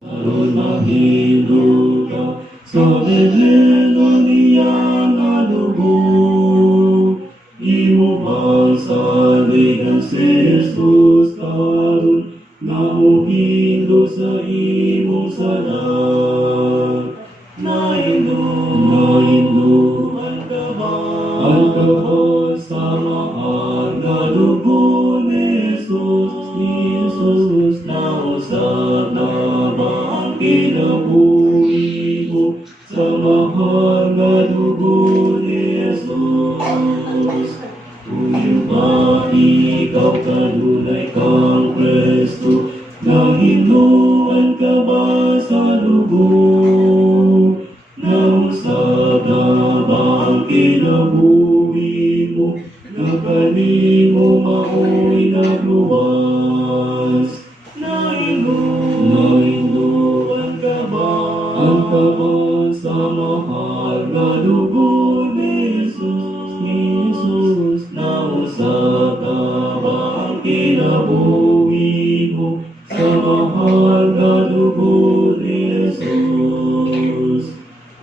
Aron mahilo ka sa veneno niya nga dugo. Imo pasaligan si Jesus karon na uhilo sa imong salat. Nainduan ka ba? Ang kabal sa mahal na dugo ni Jesus na usab na ba ang kinabuhi mo sa mahal na dugo ni Jesus. Kung ba ikaw kanunay kang Kristo, nahinuan ka ba sa dugo? Nausab na ba ang kinabuhi mo, na kanimo mao'y nagluwas? Nainduan ka ba? Ang kabal sa mahal na dugo ni Jesus, nausab na ba ang kinabuhi mo sa mahal na dugo ni Jesus?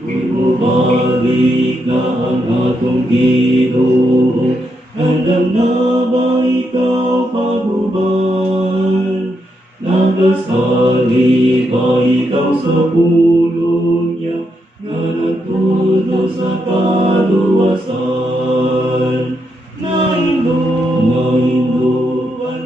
Bumalik na ang atong Ginoo, handang na ba ikaw pagubal? Nagasali ba ikaw sa pulong niya, nga nagtulo sa kaluwasan? Nainduan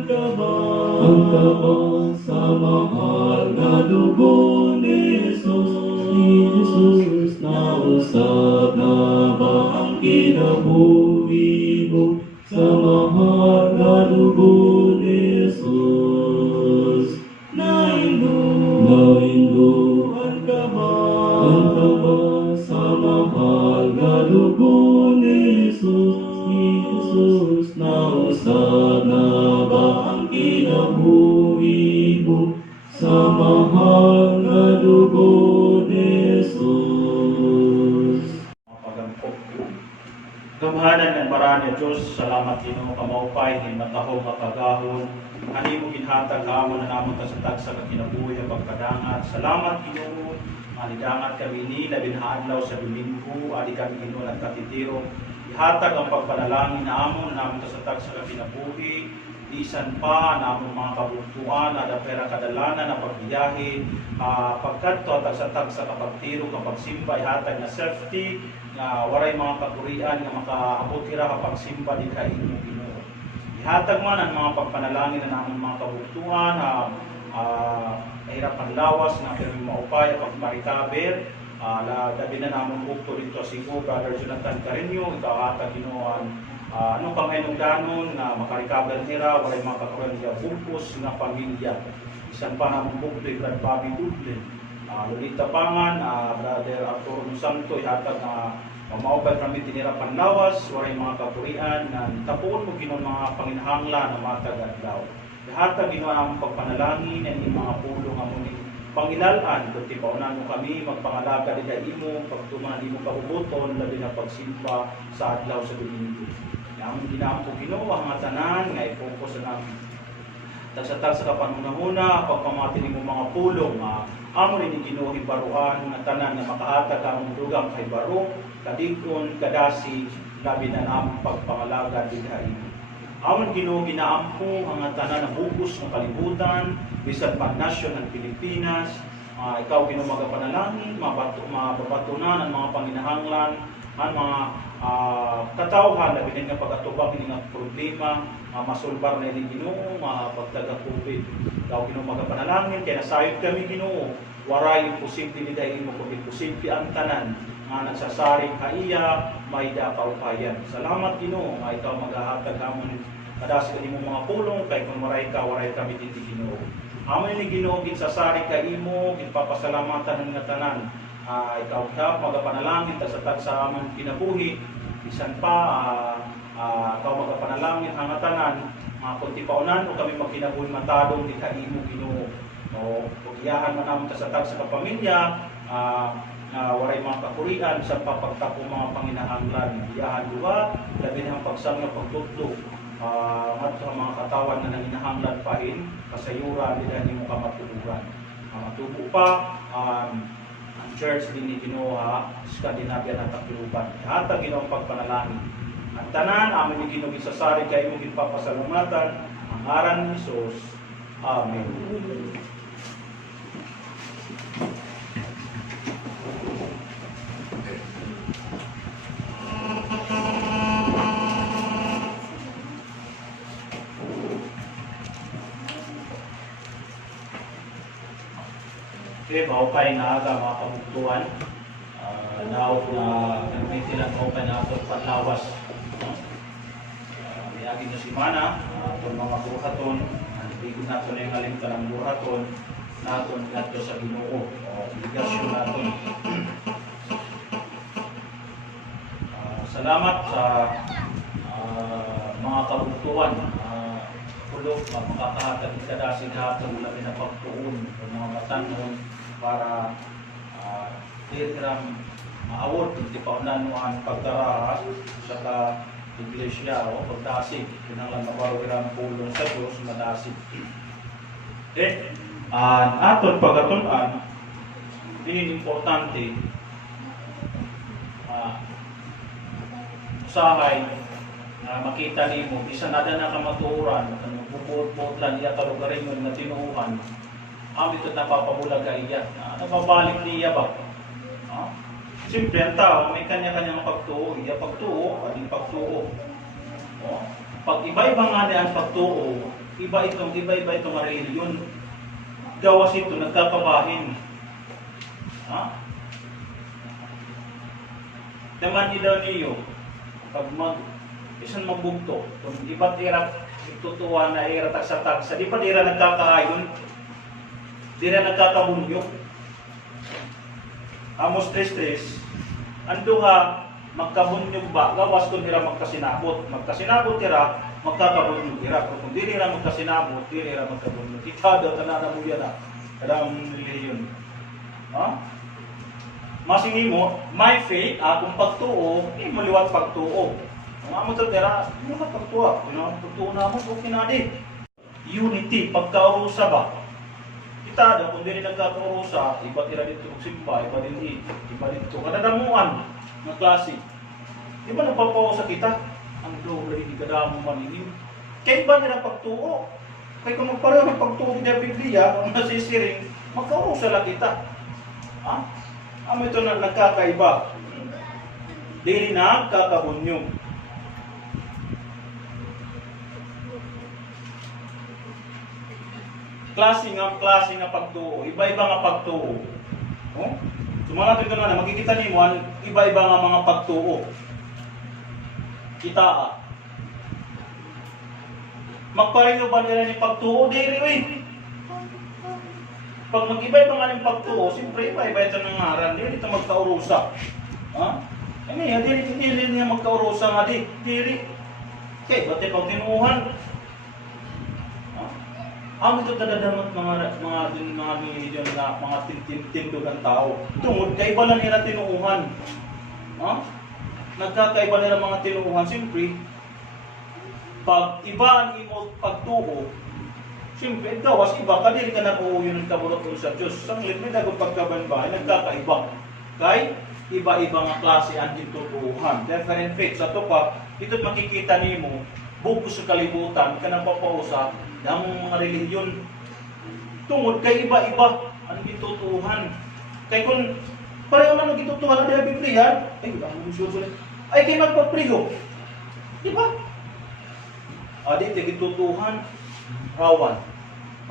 ka ba? Ang kabal sa mahal na dugo ni Jesus, nausab na ba ang kinabuhi mo sa mahal na dugo ni Jesus? Nainduan ka ba? Ang kabal sa mahal na dugo ni Jesus, nausab na ba ang kinabuhi mo sa mahal na dugo ni Jesus? Pagampok. Gamhanan ng paraan ni Diyos, salamat Ginoo kamaupay, hinatahong kapagahon, ani mo ginhatag kaamon na namon kasatag sa kakinabuhi ang pagkadangat. Salamat Ginoo, manidangat kami ni labinhaadlaw sa Domingo, adi kami Ginoo nagkatitiro. Ihatag ang pagpanalangin na amon na namon kasatag sa kakinabuhi, isan pa namon mga kabuntuan, ada pera kadalanan na pagbiyahe, pagkadto at sa kapagtiro, kapagsimba, ihatag na safety, na waray mga kapurian nga makaabot ira kapag simba di ka inyo Ginoo. Ihatag man ang mga pagpanalangin na namon mga kabuntuan, nahirapan lawas na pero maupay pag marikaber, labi na namon bukto dito si Brother Jonathan Carreño, ikahatag Ginoo anong kamay nung ganon na makarikaber nila, waray mga kapurian niya bukos na pamilya. Isan pa namon bukto Brad Bobby Dublin, Lolita Pangan, Brother Arturo Santo, ihatag na mamaupay kami tinirapan lawas, waray mga kapurian, na tapuon mo Ginoo mga panginahanglan na matag adlaw. Ihatag Ginoo ang pagpanalangin ng mga pulong amon pangilalan, kundi paunan mo kami magpangalaga di imo, pagtuman di mo kahubuton, labi na pagsimba sa adlaw sa Domingo. Amon ginampo Ginoo ang tanan nga i-focus na namin. Tagsatag sa kapanunahuna, pagpamati nimo mga pulong, amo ni Ginoo hibaruan nga tanan nga makahatag ang dugang kay baro, kadikon, kadasi, labi na namong pagpangalaga di imo. Amon Ginoo ginaampo ang tanan na bugos ng kalibutan, bisan pa nasyon ng Pilipinas. Ikaw Ginoo magapanalangin, mababatunan ang mga panginahanglan, ang mga katawhan labi nga pagatubang nga problema, masulbar na ni Ginoo, pagtaga COVID. Ikaw Ginoo magapanalangin, kaya nasayod kami Ginoo, waray imposible ni dahil mo kung imposible ang tanan nga nagsasaring kaiya, may kaupayan. Salamat Ginoo, nga ikaw maghahatag amon kadasi kanimo mga pulong, kay kung waray kami din Ginoo. Amon ni Ginoo ginsasari ka imo, ginpapasalamatan nga tanan. Ikaw kap magapanalangin tasatag sa amon kinabuhi, bisan pa ikaw magapanalangin ang tanan, kunti paunan o kami magkinabuhi matadong di ka imo Ginoo. O iyahan man namon tasatag sa kapamilya, waray mga kakurian sa papagtapo mga panginahanglan, iyahan duwa, labi ng pagsang nga pagtutlo, at mga katawan na nanginahanglan pahin, kasayura nila ni mo kamatulugan. Tubo pa, ang church din ni Ginoa, Scandinavia na Tacloban. Hatag Ginoong pagpanalangin. Ang tanan, amin ni Ginoo gisasari kayo mong gipapasalamatan, ang ngaran ni Jesus. Amen. Okay, maupay na aga mga pamugtuan. Naot na nagmitilang maupay na ato panlawas. Miagi na si Mana, itong mga buhaton, bigod nato na yung alimtan ng buhaton, naton nato sa Ginoo, obligasyon naton. Salamat sa mga kabugtuan. Kulog, makakahatag ikadasin hatag labi na pagtuon ng mga matanon para tirang maawod hindi pa unanuan pagdara sa iglesia o pagdasig kinahanglan mabawiran pulong sa Dios madasig. Okay? Aton pagatunan din importante usahay na makita nimo bisan nada na kamaturan bubot lang iya kalugarin mo na tinuuhan amit at napapabulag ka iya nababalik niya ba siyempre ang tao may kanya-kanyang pagtuo iya pagtuo ading pagtuo pag iba-iba nga na ang pagtuo iba-iba itong reliyon gawas ito nagkakabahin naman daw niyo pag isan magbugto kung iba't irat itutuwa na iratag sa tagsa di pa dira nagkakaayon dira nagkakabunyok amos 3-3 anduha magkabunyog ba gawas kung dira magkasinabot dira magkakabunyog dira kung diri ra magkasinabot diri ra magkabunyog ikado tanana mo yan kadang reliyon masingi mo my faith akong pagtuo maliwat pagtuo ang amo sa tira, yung pagtuwa, pagtuwa na mo, okay na di. Unity, pagkaurusa ba? Kita kung di rin nagkakaurusa, iba tira dito simba, iba dito. Kadadamuan ng klase. Di ba nagpapausa kita? Ang doble, hindi kadamo maninim. Kaya ba nila pagtuo? Kaya kung magpareho ng pagtuo ng Biblia, kung nasisiring, magkaurusa lang kita. Amo ito na nagkakaiba. Di na kakabunyong. Klase nga pagtuo, iba-iba nga pagtuo. Sumalat ito na, makikita niyo iba-iba nga mga pagtuo. Kita magpareho ba nila ni pagtuo? Diri, pag mag-iba-iba nga ng pagtuo, siyempre iba-iba ito ng ngaran, diri ito magkaurusa. Diri niya magkaurusa nga diri. Okay, ba't ikaw tinuuhan? Ang ito kadadamot mga religion na mga tindugan tao. Tungod kay iba lang nila tinuuhan. Nagkakaiba nila mga tinuuhan. Siyempre, pag iba ang imo pagtuo, siyempre, gawas iba, kadili ka na uuyon ng kaburot sa Diyos. Sanglit, may dagong pagkabanbahay, nagkakaiba. Kay iba-iba nga klase ang tinuuhan. Different faith. Sa ito pa, ito't makikita nimo bugos sa kalibutan, ka nang papausa, ng mga reliyon. Tungod kay iba-iba ang gitutuhan. Kay kung pareho man ang gitutuhan ng Biblia, ay kay magpapriho. Di ba? Adi kay gitutuhan, rawan.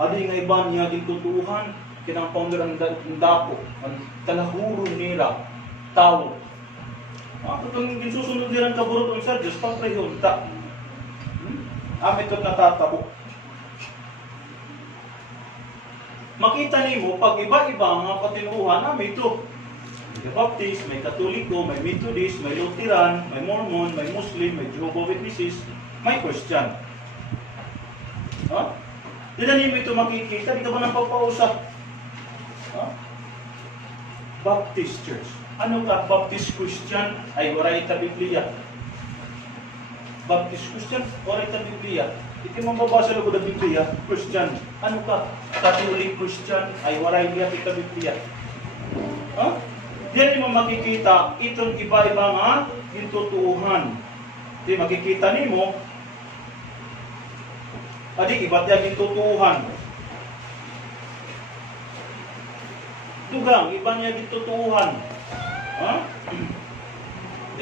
Adi nga iba niya gitutuhan, kinang founder ang dako, ang talahuro nila, tao. Kung gisusunod nila ang kaburot ng sa Diyos, papriho, ta. Amit ito't natatabo. Makita niyo pag iba-iba ang patinuuhan may ito. May Baptist, may Katoliko, may Methodist, may Lutheran, may Mormon, may Muslim, may Jehovah's Witnesses, may Christian. Dila niyo ito makikita, di ka ba nang pagpausap? Baptist Church. Ano ka? Baptist Christian ay waray ta Biblia. Baptist Christian, waray ta Biblia. Iti mambabasa lang ko na Biblia, Christian. Ano ka? Catholic Christian ay waray niya kita Biblia. Ha? Diyan mo makikita itong iba-iba nga gintutuuhan. Di makikita nimo adi iba't yan gintutuuhan. Dugang, iba niya gintutuuhan. Ha?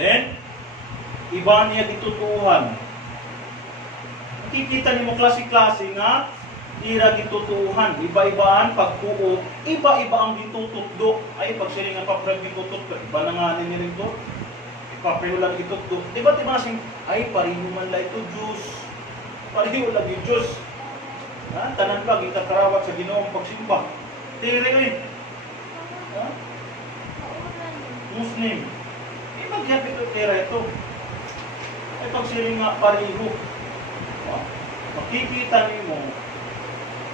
Then, iba niya gintutuuhan. Kikita nimo klase-klase nga ira gitutuhan, iba-ibaan pagtuo, iba-iba ang gitutugdo. Ay pag sila nga papreg gitutud, iba na nga ni rito. Papreg lang gitutdo. Diba sing ay pareho man la ito Diyos. Pareho lang yung Diyos. Ha? Tanan ba kita karawat sa Ginoong pagsimba. Dire eh. Ha? Muslim. Magyapit ito tira ito. Ay pag sila nga pareho. Makikita niyo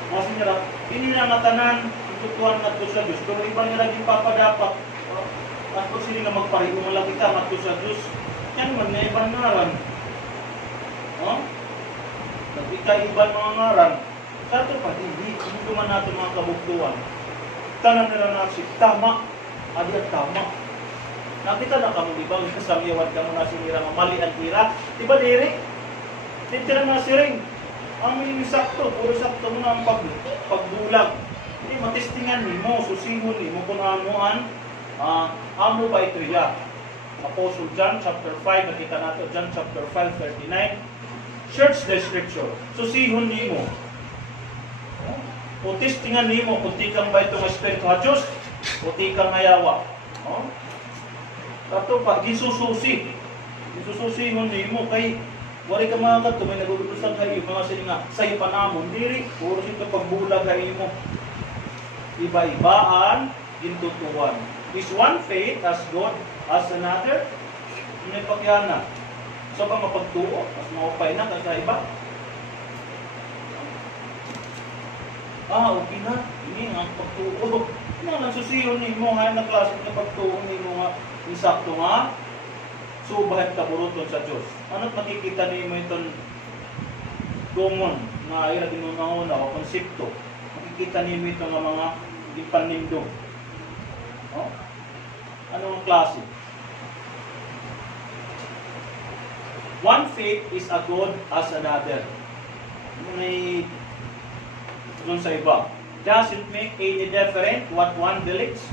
kasi nila, hindi na matanan tutuan na ito sa Diyos. Pero iba nila din papadapat. At kung sila nga magpareho mo lang kita nga sa Diyos, yan man na ibang ngaran. Nag-ikaiban mga ngaran. Sa ito pa, hindi man natin mga kabuktuan. Tanan nila na si tama. Adi at tama. Nakita na kamo, di ba? Samyawan ka mo na sinira nga mali ang tira. Di ba, diri? Titira na si Ring. Ang may sakto, puro sakto mo na ang pagdulag. Hindi, matestingan mo, susihon mo kung anuan, amo ba ito ya. Apostle John chapter 5, nakita nato, John chapter 5, 39. Search the scripture. Susihon mo. O testingan mo, kung di kang ba itong Espiritu ha Diyos, o di kang ayawa. Kato pa, gisususi. Gisususihon mo kay wari ka mga kanto, may nagugulusan kayo, mga sila nga, sa'yo pa namon, diri, puro sito pagbulag kayo mo. Iba-ibaan, gintutuan. Is one faith as God as another? May pakyana. So ba mapagtuo, mas maupay na kasi iba? Okay na, hindi nga pagtuo. Hindi nga susiyon mo, nga na klase na pagtuo, hindi mo nga, isakto nga, subahat kaburuton sa Diyos. Ano't makikita niyo itong gomon na ira dinunahuna o konsepto. Makikita niyo ito ng mga ipanindong. Anong klase? One faith is a God as another. May doon sa iba. Does it make any difference what one believes?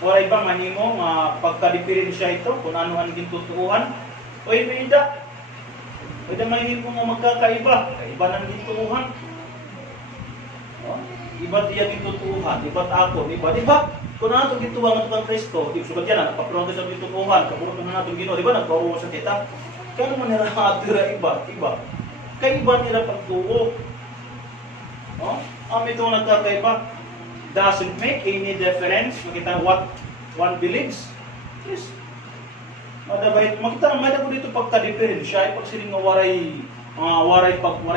O iba manimo pagka-diferensya ito kung ano ang gintutuuhan o may ida. Pwede mahihil mo nga magkakaiba. Iba ng gintuuhan. Iba diya gintutuuhan. Iba't ako. Iba. Kung ano itong gintuuhan ng Kristo, sugat yan, napapronto sa gintuuhan. Kapurot na natin Ginoo. Diba nagpauwa sa kita? Kaya naman nila atira iba. Kaya iba nila pagtuo. Ito nagkakaiba. Doesn't make any difference. Makita what one believes. Yes. Makita may dako dito pagka-diferensya. Pag siling waray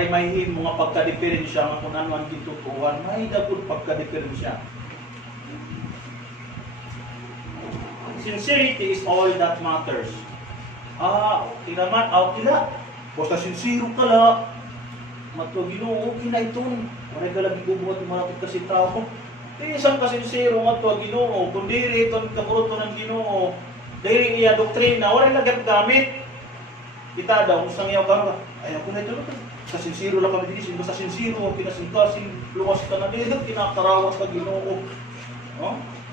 mahihim mga pagka-diferensya nga kung ano ang gitutuan, may dako pagka-diferensya. Sincerity is all that matters. Okay naman. Okay la. Basta sincere ka la. Matugino, okay na ito. Waray ka lagi gubuhat ng malapit kasi tao. Isang kasinsero nga ito, Ginoo, kung diri itong kaburuto ng Ginoo, diri iya doktrina, wala lagat gamit. Kita daw, kung sangyaw ka, ayaw ko na ito, kasinsero lang kami diri, basta sinsero, kinasingkasing, luwas ka na dito, kinakarawas ka Ginoo.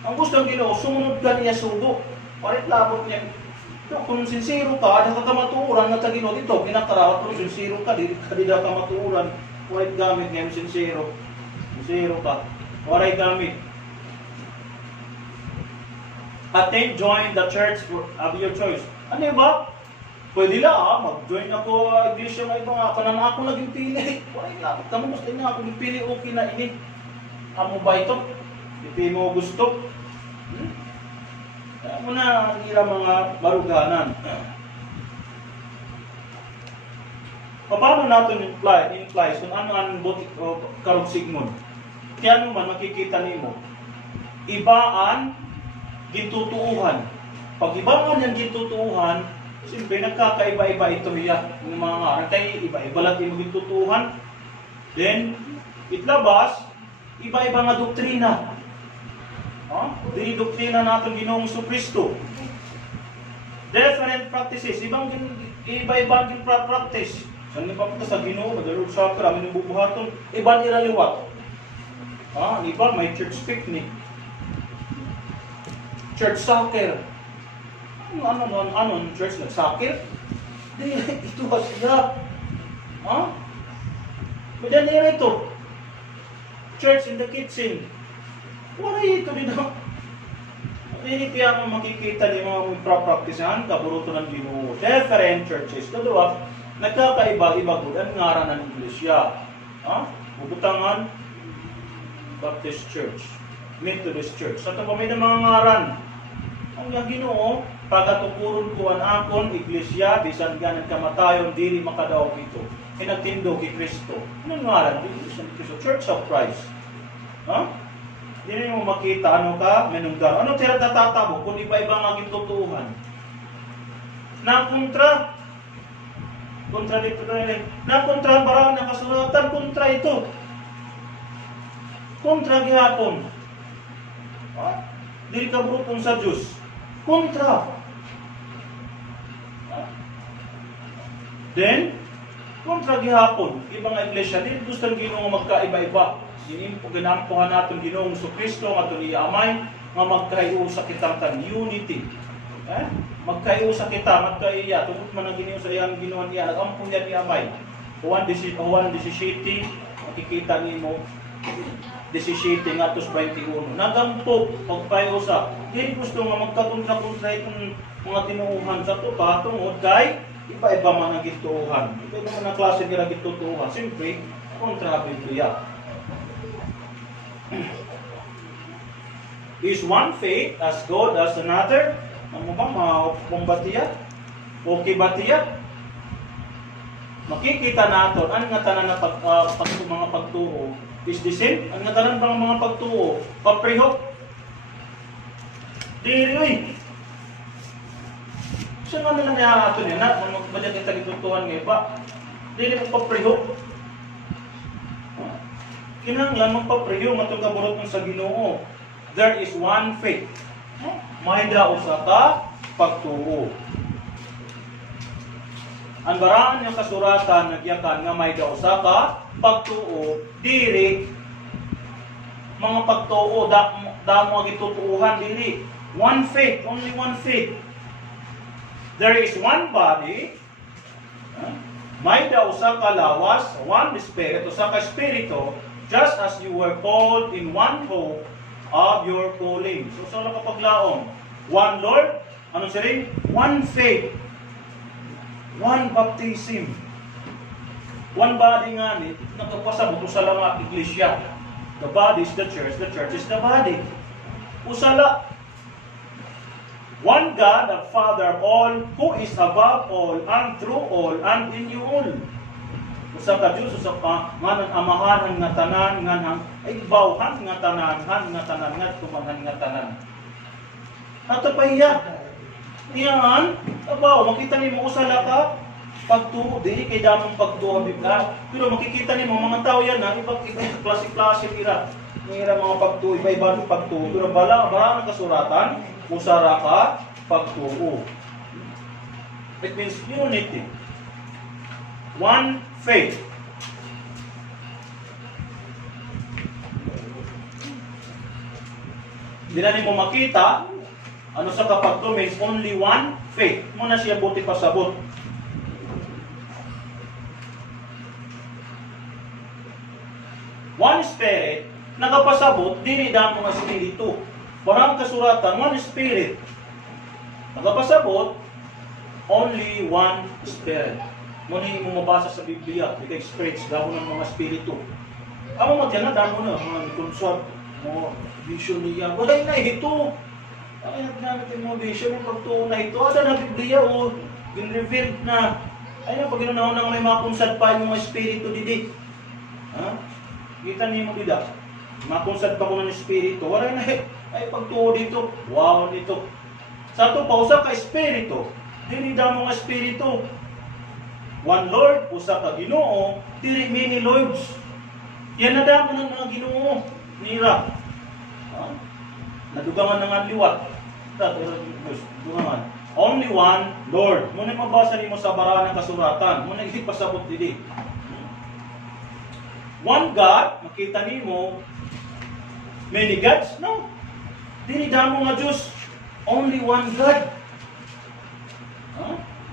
Ang gusto ng Ginoo, sumunod ka niya sugo, parit labot niya. Kung sinsero ka, ada ka kamatuuran na sa Ginoo dito, kinakarawat mo, sinsero ka, di ka kamatuuran, walit gamit niya, sinsero ka. Waray gamit. Attend, join the church of your choice. Ano ba? Pwede lang, mag-join ako iglesia ng iba nga. Kanan ako naging pili. Waray lang. Kamu gusto nga ako pili, okay na ini. Amo ba ito? Hindi mo gusto. Kaya mo na ang ira mga baruganan. Paano natin imply kung ano ang karugsigmon? Kaya naman makikita nimo, ibaan gintutuuhan. Pag ibaan yung gintutuuhan, Siyempre, nagkakaiba-iba ito iya. Yung mga nga, iba-iba lang yung maging tutuhan. Then, itlabas, iba-iba nga doktrina. Dili doktrina natin Ginoong Kristo. Different practices, iba-iba ang practice. Saan nga pa sa Ginoo, madalog sa akin, amin yung bubuhaton, iba nila liwat. Iba may church picnic. Church soccer. Ano, church nag-soccer? Di, ito ba siya? Madyan nila ito. Church in the kitchen. Wala ito dito. Hindi kaya mo makikita ni mga practicean, kaburuto ng Ginoo. Different churches. Kadua, nagkakaiba-iba good ang ngaran ng iglesia. Bubutangan, Baptist Church, Methodist Church. Sa ito pa may na mga ngaran. Ang Ginoo, pagatukuron ko ang akon, iglesia, bisan ganang kamatayon, dili makadaog ito. Pinagtindo kay Kristo. Anong ngaran? Church of Christ. Hindi mo makita ano ka, menunggar. Ano tira tatatabo kung iba-iba ang aking tutuhan? Na kontra dito na rin. Na kontra ang barang ng kasulatan, kontra ito. Kontra gihapon. Dili ka brutong sa Diyos. Kontra. Then, kontra gihapon. Ibang iglesia, dili gusto ng Ginoo magkaiba-iba. Ginampuhan natin Ginoong Kristo nga itong iamay nga magkaiusa kitang tan unity. Magkaiusa kita, magkaiya. Tungkol man ang Ginoo sa iyang Ginoon niya, nagampo yan iamay. Juan 17, makikita niyo 17 nga tos 21. Nagampo, magkaiusa. Hindi gusto nga magkakontra-kontra itong mga tinuuhan sa ito, patungod kay iba-iba man ang gituuhan. Iba-iba man ang klase nila gitutuhan. Siyempre, kontra Biblia. Is one faith as God as another? Ano ba, mapumbatiya? Okay batiya? Makikita natin, ang nga tanan na mga pagtuo is the same? Ang nga tanan bang mga pagtuo? Papreho? Dili, uy! Saan nga nila niya natin yan? Magmadyan kita gitutuhan ngayon ba? Dili mo papreho? Kinahanglan magpapreyo matong kaburot mo sa Ginoo. There is one faith. May usa ka pagtuo. Ang baraan ng kasuratan nagyakan nga may usa ka pagtuo, dili mga pagtuo damo ang gitutuuhan dili. One faith, only one faith. There is one body. May usa ka lawas, one spirit, usa ka espiritu. Just as you were called in one hope of your calling. So, saan nakapaglaong? One Lord, ano siya rin? One faith. One baptism. One body nga ni, nakapasabot sa lang iglesia. The body is the church is the body. Usala. One God, the Father of all, who is above all, and through all, and in you all. Usa ka Diyos, usa ka nga amahan nga tanan, nga ay bawhan nga tanan, nga tumanhan nga tanan. Ato pa iya. Iyan, abaw, makita ni mo usala ka, pagtuo, dili kay damong pagtuo bibla. Pero makikita ni mo mga tao yan, ibang klase-klase ira. Ira mga pagtuo, iba-iba ng pagtuo. Pero bala ng kasuratan, usara ka, pagtuo. It means unity. One faith. Hindi na mo makita, ano sa kapag to means only one faith. Muna siya buti pasabot. One spirit, nagapasabot, dili damo nga espiritu. Parang kasuratan, one spirit. Nagapasabot, only one spirit. Muna mo mabasa sa Biblia, ika spirits, damo ng mga espiritu. Amo mo dyan na, damo na, mga consort, mga vision niya. Wala na ito. Ay, nagamit yung mga vision, yung pagtuon na ito. Ada na Biblia, o, gin-revealed na. Ay, pag inunaw nang may mga konsad pa yung mga espiritu, didi. Ha? Kita niyo mo dida. Makonsad pa ko ng espiritu. Wala na, ay, pagtuon dito. Wow, dito. Sa ito, pausa ka espiritu. Dili damo nga espiritu. One Lord, usa ka Ginoo, dili many lords. Yan na damo ng mga Ginoo. Nira. Nadugangan nga liwat. Dugangan. Only one Lord. Muna mabasa nimo sa bara ng kasuratan. Muna pasabot dili. One God, makita nimo, many gods? No. Dili damo nga Diyos. Only one God.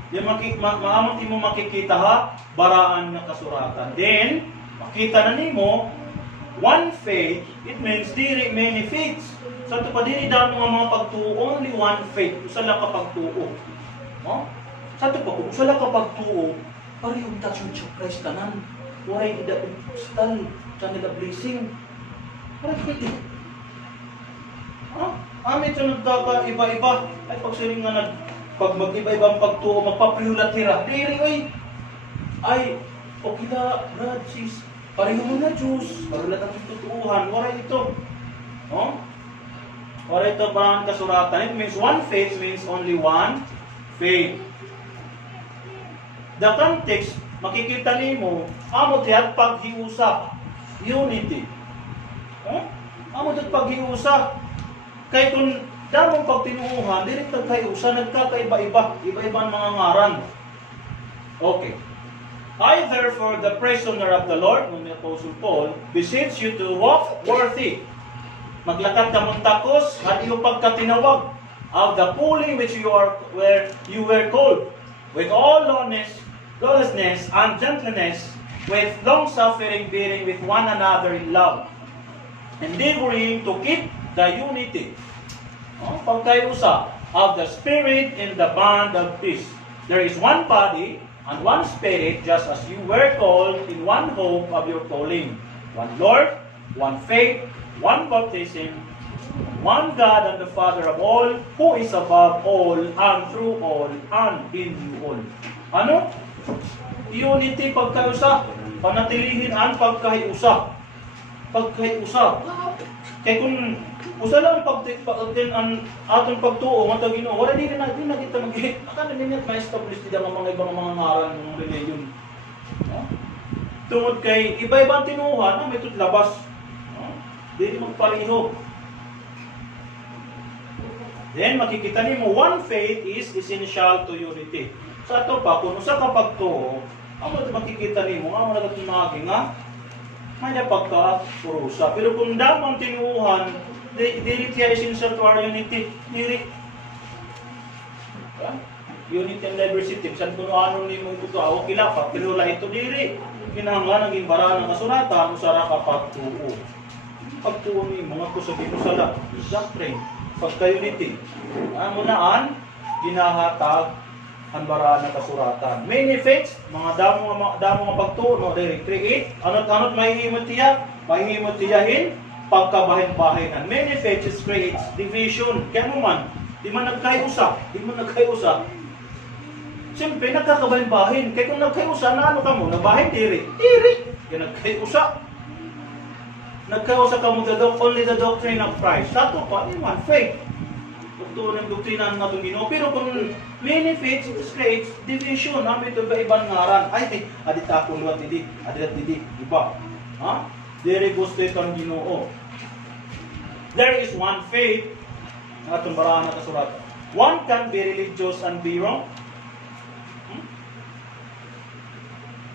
Yan maamot mo makikita ha, baraan ng kasuratan. Then, makita na nimo, one faith, it means dili many faiths. Sa ito pa, dili damo nga mga pagtuo, only one faith. Usa lang ka pagtuo. Sa ito pa, kung usa lang ka pagtuo, parehong ta Church of Christ tanan. Waray ida stal, kanila blessing. Parang hindi. Amin ito nagkaka iba-iba. Ay pagsiring nga pag mag-iba-ibang pagtuo, magpapriulat tira. Diri, ay, okay na, brad, sis, pareho mo na Diyos, parulat ang tutuuhan, waray ito. Waray ito parang kasuratan. It means one faith means only one faith. The context, makikita nimo, amo tiyat paghiusap, unity. Amo tiyat paghiusap. Kaya kung damong pagtinuuhan, dili nagkayusa, nagkakaiba-iba, iba-ibang mga ngaran. Okay. I therefore, the prisoner of the Lord, ng Apostle Paul, beseech you to walk worthy. Maglakad ka mong takos, at iyong pagkatinawag of the calling which where you were called, with all lawlessness and gentleness, with long-suffering, bearing with one another in love, endeavoring to keep the unity pagkayusa of the Spirit in the bond of peace. There is one body and one Spirit, just as you were called in one hope of your calling. One Lord, one faith, one baptism, one God and the Father of all, who is above all and through all and in you all. Ano? Unity pagkayusa. Panatilihin ang pagkayusa. Pagkayusa. Kaya kung usa lang pagtin ang atong pagtuo nga Ginoo, wala din na kita mag-hit. Akala niya ma-establish din ang mga ibang mga ngaran ng religion. Tungod kay iba-ibang tinuhan na may tutlabas. Dili magpareho. Then makikita nimo one faith is essential to unity. Sa ato pa kung usa ka pagtuo, amo makikita nimo amo nagatumagi nga may pagka-purusa. Pero kung damang tinuuhan, dili tiya essential to our unity. Dili. Unity and diversity. Bisan kung ano ni mo ito, okay lang, pero wala ito dili. Kinahanglan ang imbara ng kasuratan, usara ka pagtuo. Pagtuo ni mga kusabin mo sala. Doctrine. Pagka-unity. Ang munaan, ginahatag ang bara ng kasuratan. Many faiths, mga damo nga pagtuo, no, they create, anot mahihimot tiyahin, pagkabahin-bahinan. Many faiths creates division. Kaya mo man, di man nagkayusa. Siyempre, nagkakabahin-bahin. Kaya kung nagkayusa, na ano ka mo? Nabahin, diri. Kaya nagkayusa. Nagkayusa ka mo, only the doctrine of Christ. Sato pa, man, faith. Pagtuo ng doktrina ng atong Ginoo. Pero kung many faiths, it creates division. Namin ito iba-ibang ngaran. Ay, adit akong luwat didi. Adit didi. Iba. Dere gusto itong Ginoo. There is one faith. Ang atong barahan na kasurat. One can be religious and be wrong.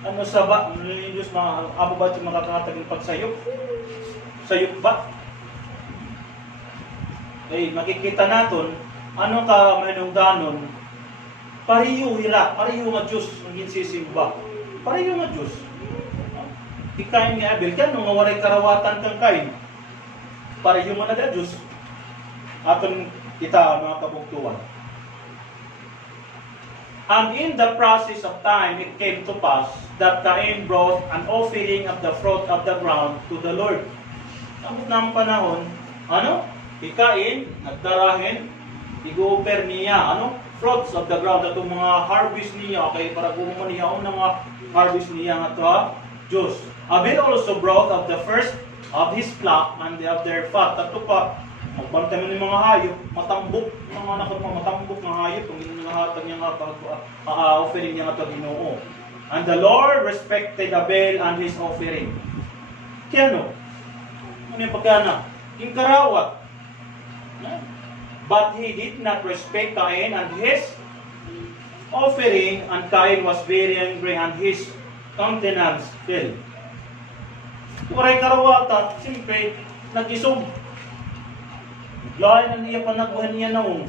Ano sa ba? Religious, amo ba ito makakatag ng pagsayok? Sayok ba? Okay, makikita natin, ano ka manungdanon, pareho nga Diyos ang ginsisimba. Pareho nga Diyos. Ikain ni Abel, kaya nung waray karawatan kang kain, pareho mo na da Diyos. Atong kita, mga kabuktuan. And in the process of time, it came to pass that Cain brought an offering of the fruit of the ground to the Lord. Ang ng panahon, Ikain, nagdarahin, i-offer niya, fruits of the ground, atong mga harvest niya, kay para kumuha niya ang mga harvest niya nga ito, Diyos. Abel also brought of the first of his flock and of their fat. Ito pa, Magbantay mo ng mga hayop, matambok, mga anak ko mga matambok ng hayop, kung ginagahatag niya nga offering niya nga ito Ginoo. And the Lord respected Abel and his offering. Kaya ano? Ano yung pagkana? Yung karawat. But he did not respect Cain and his offering, and Cain was very angry and his countenance fell. Waray karawata, siyempre, nag-isog. Lahat na niya panagbuhan niya noon.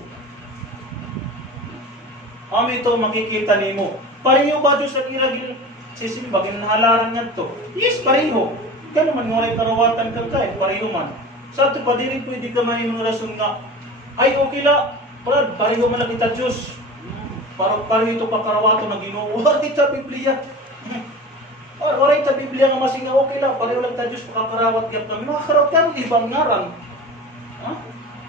Ami ito makikita nimo. Pareho ba Diyos at iragil sisimba, ginahalaran niya ito? Yes, pareho. Ika naman nga rin karawatan ka kain, pareho man. Sa ito pa, di rin pwede ka man yung rason nga, ay okay la, pareho man lang kita Diyos. Pareho ito pa karawato na Ginoo. Wala kita Biblia. Wala kita Biblia nga masinga, okay lang, pareho lang ta Diyos pakakarawat gyud kami. Makakarawat ka ng ibang ngaran.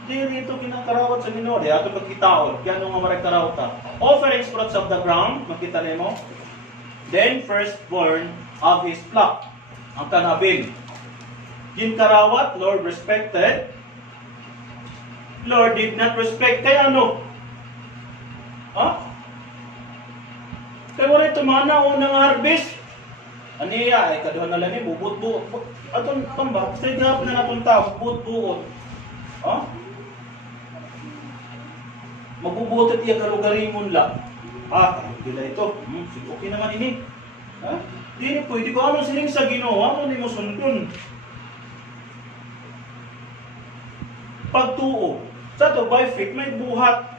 Di rito kinakarawat sa Ginoo, di ato pagkitaon. Kaya nung nga karawat ta. Offering fruits of the ground, makita nimo. Then firstborn of his flock, ang kanabing. Ginkarawat, Lord respected. Lord did not respect. Kaya ano? Kaya wala tumana unang harvest. Aniya, ay kaduhan na lang ni bubut-buot. Atong pamba, straight up na natong tao, bubut-buot. Magbubutot iya kalugarimon la. Bila ito. Okay naman ini. Di pwede ko ano siling sa Ginoo, ano ni mo sundon. Pagtuo. Sa to, by faith, may buhat.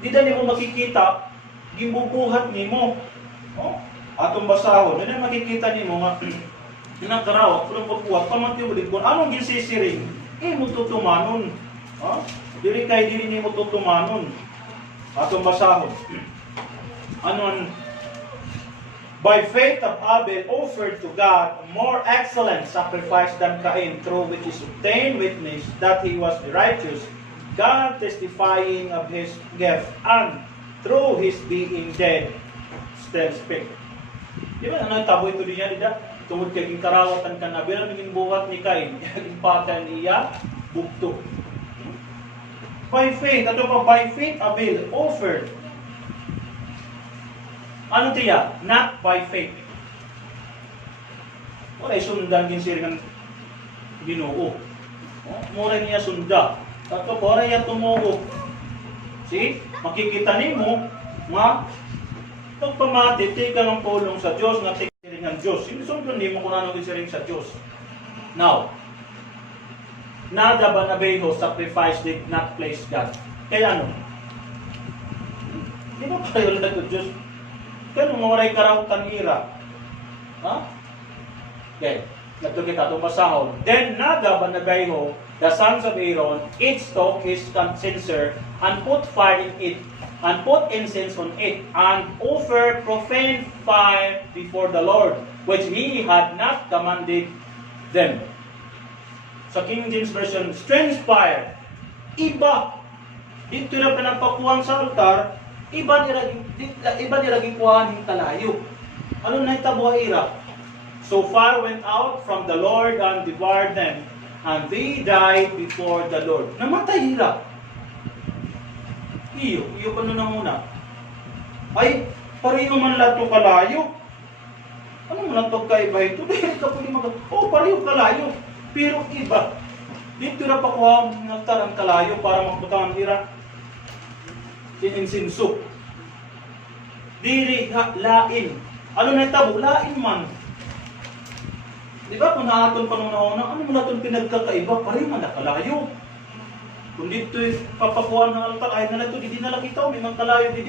Di na mo makikita, gibubuhat ni mo. Atong basahon, yun ang makikita ni mo nga, nagkarawat, kung pagbuhat, pamatiyo ulit ko, anong ginsisiring? Mo tutumanon. Diri kay diri ni mo tutumanon. Atong basahon. Anon, by faith of Abel offered to God a more excellent sacrifice than Cain, through which is obtained witness that he was righteous, God testifying of his gift, and through his being dead, still speak. Di ba, ano yung taboy ito niya, di ba? Tungod kay karawatan ka na, pero naging buhat ni Cain, naging patan niya, bugto. By faith, ato pa, by faith, Abel offered. Ano tiya? Not by faith. Wala sundan ginsir ng Ginoo. Mura niya sunda. Ato pa, wala niya tumuo. See? Makikita nimo nga pagpamati, tika ng pulong sa Diyos, nga tika ng Diyos. Sinusundan nimo kung anong gisiring sa Diyos. Now, Nadab and Abihu sacrifice did not please God. Kaya ano? Di ba kayo lang ito Diyos? Kaya nung mawaray karawatan ira. Okay. Nato kita itong masahon. Then Nadab and Abihu, the sons of Aaron, each took his censer and put fire in it, and put incense on it, and offered profane fire before the Lord, which he had not commanded them. Sa King James Version, strange fire. Iba. Dito na pinagpakuhan sa altar, iba nilaging kuhaan ng kalayo. Ano na itabo ira? So fire went out from the Lord and devoured them, and they died before the Lord. Namatay ira. Iyo pa na muna. Ay, pareho man lahat ito kalayo. Ano man ang pagkaiba ito? Dahil ka pwede pareho kalayo. Pero iba. Dito na pakuha ng altar ang kalayo para magputang ang ira. Sininsinso. Diri lain. Ano na tabo? Lain man. Di ba kung naatong panunahon, ano mo natin pinagkakaiba? Pareho man na kalayo. Kung dito papakuha ng altar, ay na ito, di na lang kita, may mga kalayo, di.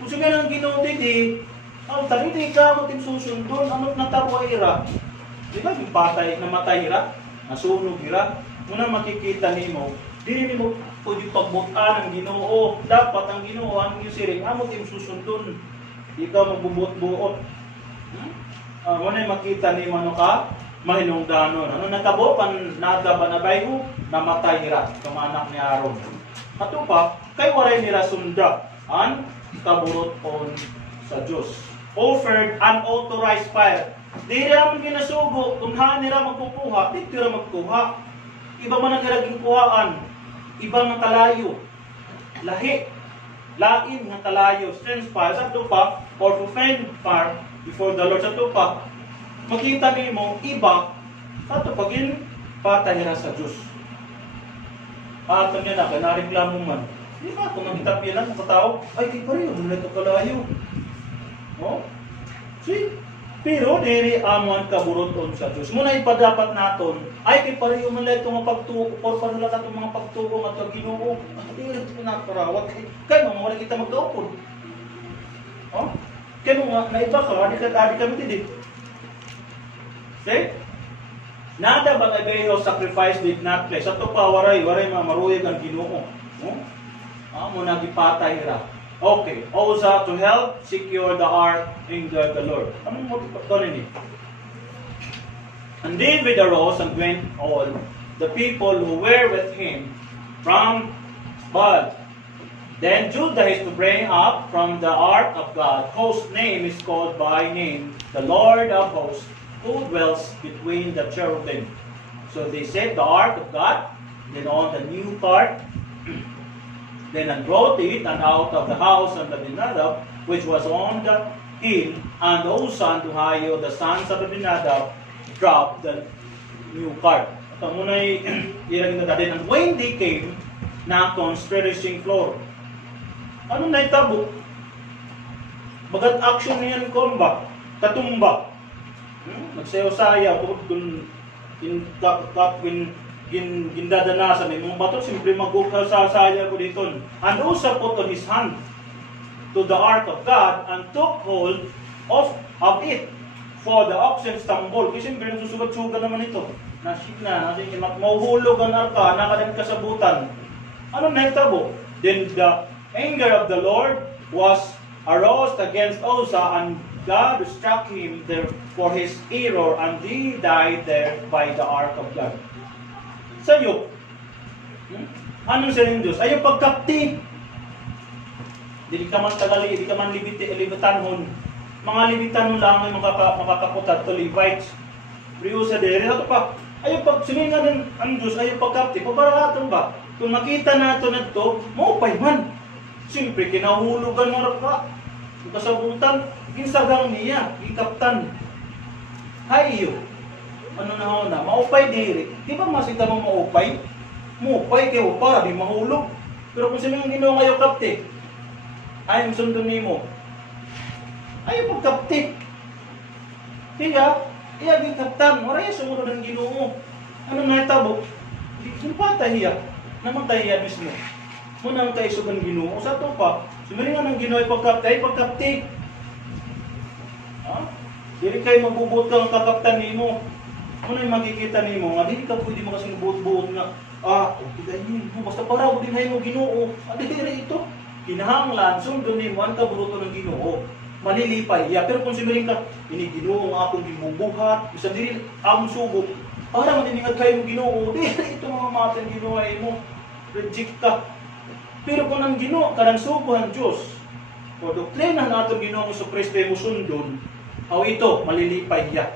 Kung siya nga nang Ginoo, di. Altar, hindi ka matin susundon, ano natabo ira? Di ba, yung patay, namatay ira, nasunog ira, muna makikita nimo, di mo pwede pagbutan ang Ginoo. Dapat ang Ginoo, ang yusiring, amot yung susundon. Di ka magbubuot-buot. Muna makita nimo, ano ka, mahinungdanon. Ano natabo, Nadab and Abihu, namatay ira, kamanak ni Aaron. Ato pa, kay waray nila sunda, an kaburot on sa Diyos. Offered unauthorized fire. Di nila mong ginasugo, kung haan nila magkukuha, di nila magkuha. Iba man ang ilaging kuhaan. Iba nga kalayo. Lahi. Lain nga kalayo. Strange pa. Sa tupa, or to find far before the Lord. Sa tupa, makita nimo iba sa tupagin patay ra sa Diyos. Ato niya na, kanareklamo man. Di ba, kung nagitapya lang sa tao, ay, di pa rin, ano na ito kalayo. No? See? Pero, diri amon kaburoton sa Diyos. Muna ipadapat naton, ay, di pa rin, man lang itong pagtuko, or panula ka itong mga pagtuko, at ang ginoo, at di rin ito nakaparawat. Kaya mo, wala kita magkaupod. Oh? Kaya mo nga, naiba ka, adik kami din. See? Nada ba kayo sacrifice did not place? Sa ito pa, waray maruyag ang Ginoo. No? Mo nagipatay ra. Okay. Also to help secure the ark in the Lord. Anong mo ito ni? And David arose and went all the people who were with him from Bud. Then Judah is to bring up from the ark of God, whose name is called by name, the Lord of hosts, who dwells between the cherubim. So they set the ark of God, then on the new cart, then unbrought it, and out of the house of Abinadab, which was on the hill, and Uzzah and Ahio, the sons of Abinadab, dropped the new cart. Ito muna'y iragin na natin. And when they came, na on threshing floor. Ano na itabo? Bagat action niyan komba, katumba. Nagsayo-saya kung gindadanasan ng mga bato, simpre magkasasaya ko dito. And Uzzah put on his hand to the ark of God and took hold of it, for the oxen stumbled. Kasi simpre nagsusugat-sugat naman ito. Nasik na, mauhulog ang arka, nakadan kasabutan. Ano na itabo? Then the anger of the Lord was aroused against Uzzah, and God struck him there for his error, and he died there by the ark of God. Sa'yo, anong sining Diyos? Ayaw pagkapti. Di ka man tagali, di ka man libitanhon. Mga libitanhon lang ay makakaputat to Levites. Priyo sa dere, ito pa. Ayaw pag siningan ang Diyos, ayaw pagkapti. Pabaratan ba? Kung makita nato na ito, maupay man. Siyempre, kinahulugan mo pa. Kung kasabutan, ginsagang niya, ikaptan. Hayo. Ano na ho na? Maupay diri. Di ba masita mo maupay? Maupay kayo para di mahulog. Pero kung sino yung ginawa ngayon kapte, ayaw sundon mo. Ayaw pagkapte. Kaya, di kaptan. Maray sumunod ng ginoo. Ano na itabo? Di patay hiya. Namatay hiya mismo. Muna ang kaisog ng ginoo. Sa ito pa, sumiringan ng ginoo ay pagkapte. Dili kayo magbubot kang kakaptan nimo. Ano yung makikita nimo? Nga, di ka pwede makasinubot-buot nga. Okay mo. Basta para mo din mo ginoo. Dili ito. Kinahanglan, sundon nimo ang kabuluto ng ginoo. Manilipay. Pero kung sumiring ka, ini ginoo ang akong gibubuhat. Bisa dili, akong sugo. Para maniningad kayo mo ginoo. Dili ito mga matang ginoo ay mo. Reject ka. Pero kung ang ginoo, karang sugo ang Diyos, o doktrina na itong ginoo sa Kristo ay mo sundon, ito, malilipay ya.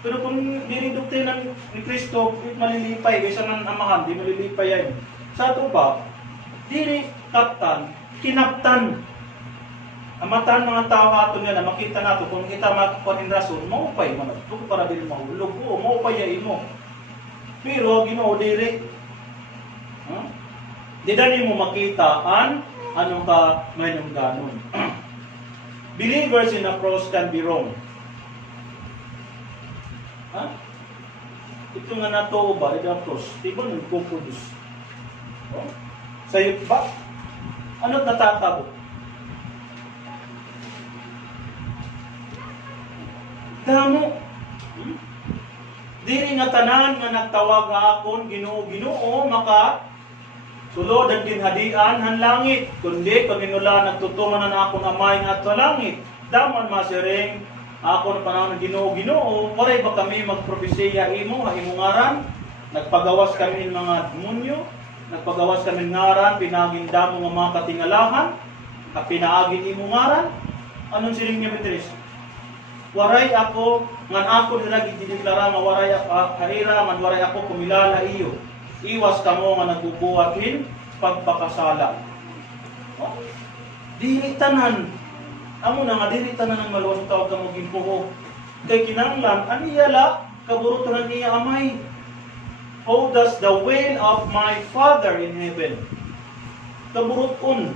Pero kung diri doktrina ni Kristo, malilipay, kaysa ng amahan, di malilipay yan. Sa ito pa, diri kaptan, kinaptan. Amatan mga tao ato nga na makita nato, kung kita makukunin rason, maupay man ito, para din mahulog. Oo, maupay yain mo. Pero, ginoo diri, di dali mo makita anong ka may nung ganon. Believers in a cross can be wrong. Ito nga nato ba, ito ang cross. Di ba nagpo-produce? Sa'yo ba? Ano't natatabo? Damo. Diri nga tanan nga nagtawag nga akon, Ginoo, maka sulod ang ginhadian han langit, kundi paginula nagtutuman na akong amay nga ato langit. Daman masiring ako na panahon ng Ginoo, waray ba kami magpropesiya imo, imong ngaran? Nagpagawas kami ng mga demonyo, nagpagawas kami ng ngaran, pinaging damo ng mga katingalahan, pinaagin imong ngaran. Anong siring niya, Beatrice? waray ako ngan ako dira gideklara nga waray karera man waray ako kumilala iyo. Iwas kamo nga nagbubuhatin pagpakasala. Oh? Dili tanan. Amo na nga dili tanan ang maluwas tawag kamo ginpuho. Kay kinahanglan aniyala kaburuton niya amay. How does the will of my Father in heaven? Kaburuton.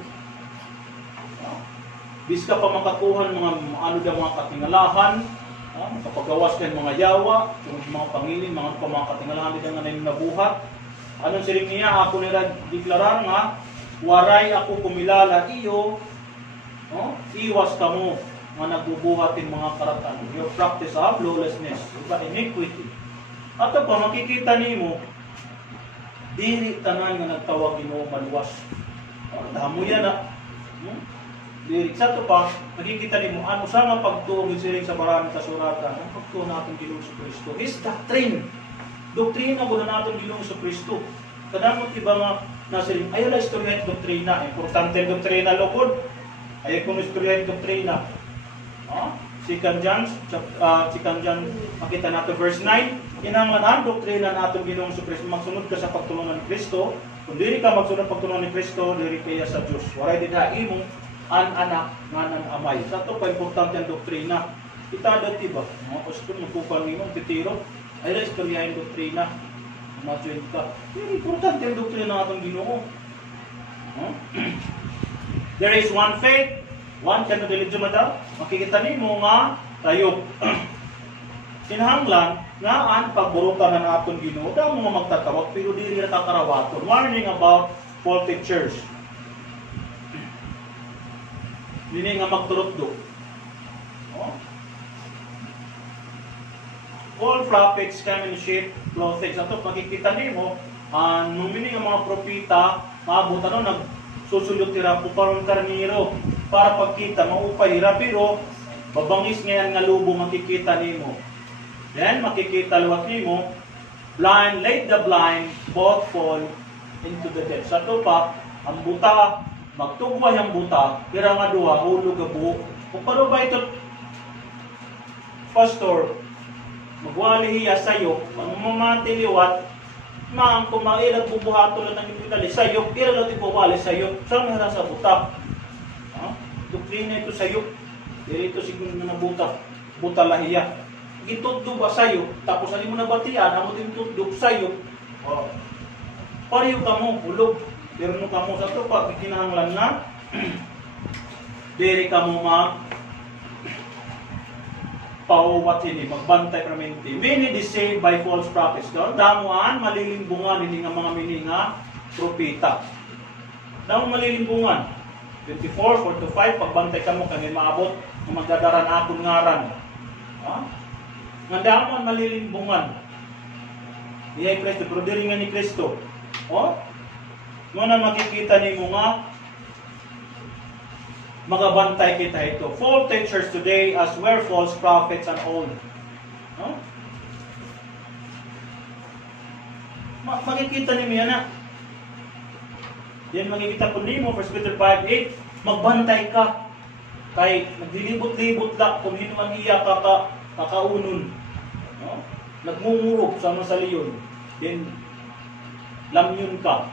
Bis ka pa makakuhan mga ano daw mga katingalahan, makapagawas kayo mga yawa, mga pangilin, mga katingalahan din nga na nabuhat. Anong siring niya, ako nila deklarar nga, waray ako kumilala iyo, iwas ka mo nga nagbubuhatin mga karatan. Your practice of lawlessness, iniquity. At pa, makikita nimo, dili tanan nga nagtawag Ginoo maluwas. Damo yan na. Lyric sa ito pa, nakikita niyo ano sa nga pagtuong siring sa maraming kasuratan, ang pagtuong natin Ginoong Kristo is doctrine. Doktrina ko na natin Ginoong Kristo. Kadamot iba nga nasiring, ayaw na istorya doktrina. Importante doktrina lukod. Ayaw kong istorya doktrina. Second John, makita natin verse 9. Kinahanglan ang doktrina natin Ginoong Kristo. Magsunod ka sa pagtulungan ni Kristo. Kung dili ka magsunod pagtulungan ni Kristo, dili kaya sa Diyos. Waray din ha, imong an anak nga ng amay. Sa ito pa importante ang doktrina. Kita dati ba? Mga pastor, magpupan nimo, titiro. Ay na istoryahin doktrina. Matuin ka. Very importante ang doktrina ng Ginoo. There is one faith, one kind of religion mada. Makikita nimo nga tayo. Kinahanglan nga ang pagburutan na naton Ginoo. Damo nga magtatawag pero dili ra kakarawaton. Warning about false teachers. Dili nga magtulog-do. All prophets come in sheep clothing. Ato makikita nimo nung mini nga mga propeta maabot nagsusulot tira po paron karniro para pagkita maupay ra pero babangis ngayon nga lubo makikita nimo. Then makikita luwat nimo blind lead the blind both fall into the ditch. Ato pa ang buta magtugway ang buta, kira nga duha, hulog ang buhok. Kung paano ba ito, pastor, magwali hiya sayo, mamatiliwat, maang kumailag bubuhato lang ng ipitali, sayo, kira lang ipawali sayo, saan nga sa buta? Doktrina ito sayo, dito siguro na buta, buta lahiya. Gituddo ba sayo, tapos alin mo na batian, amo din tudog sayo, pariyo ka mo, hulog. Pero nung kamo sa ito, pag kinahanglan na, diri kamo pauwatin, magbantay permanente. Many deceived by false prophets. Damuan, malilimbungan, hindi nga mga mininga propeta. Damuan malilimbungan. 24, 4-5, pagbantay kamo, kami maabot, magdadaran akong ngaran. Nga damuan malilimbungan. Iyay Kristo, pero diri nga ni Kristo. Muna makikita nimo nga magabantay kita ito. False teachers today as were false prophets and old. Makikita nimo yan na. Yan makikita po nimo 1 Peter 5:8, magbantay ka kay nagdilibot-libot lang kung hinuman iya kakaunon. Nagmumurog sa masaliyon. Then lamyun ka.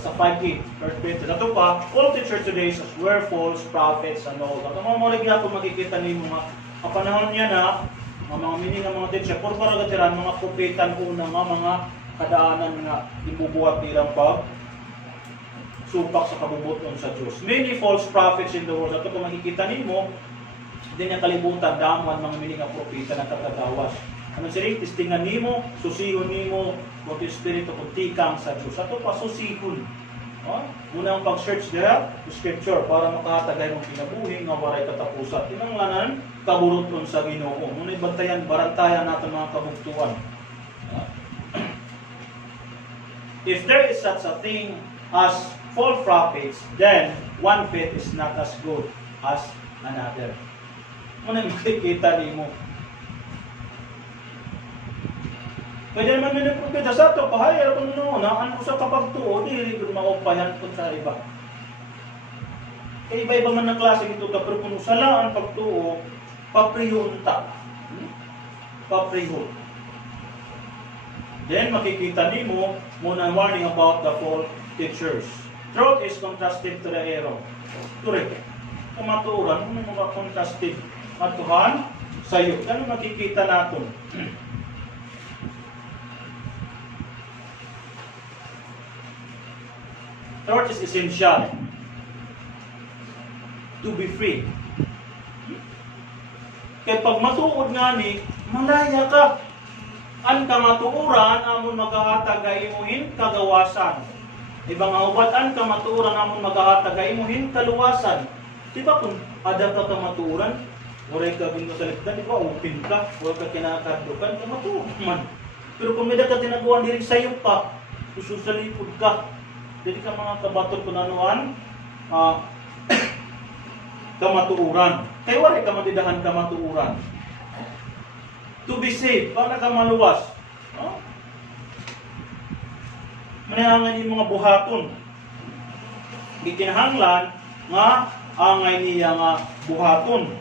Sa 5:8, First Peter. Ito pa, all teachers today were false prophets and all. At ang mga mga kung makikita niyo mga kapanahon niya na mga meaning ng mga teacher, por para gatiran mga propetan una mga kadaanan nga ibubuhat nilang pag supak sa kabubuton sa Diyos. Many false prophets in the world. Ito kung makikita niyo, hindi niya kalibutan damuan mga meaning ng propeta na katagawas. Anong siring, tistingan nimo, susihon nimo, kung espiritu kung tikang sa Diyos. Ato pa, susihon. Muna ang pag-search dira, scripture, para makahatagay mong kinabuhi, nga waray katapusan. Tinanglanan, kaburuton sa Ginoo. Muna ibantayan, barantayan natin mga kabugtuan. If there is such a thing as false prophets, then one faith is not as good as another. Muna makikita nimo. Pwede naman nila propeta sa ito, pahayar kung ano sa kapagtuo, di rin maupayan kung sa iba. Kaya iba-iba man ng klase ito, pero kung salaan pagtuo, paprihon ta. Paprihon. Then makikita nimo muna warning about the false teachers. Truth is contrasted to the error. Correct. Kamatuoran, ano mga contrasted? Matuhan, sayo. Ano makikita natin? Truth is essential to be free. Kaya pag matuod nga ni, malaya ka. Ang kamatuuran, amon maghahatag imuhin kagawasan. Ibang hubatan kamatuuran, amon maghahatag imuhin kaluwasan. Diba kung ada ka kamatuuran, waray ka binusalikdan, diba open ka, waray ka kinakadukan, kamatuuran man. Pero kung may ka tinaguan diri sa'yo pa, sususalipod ka. Jadi ka mga kabatot kung anuan, kamatuuran. Kaya waray ka madidahan kamatuuran. To be safe, para ka maluwas. Manahangan yung mga buhaton. Gikinahanglan nga angay niya nga buhaton.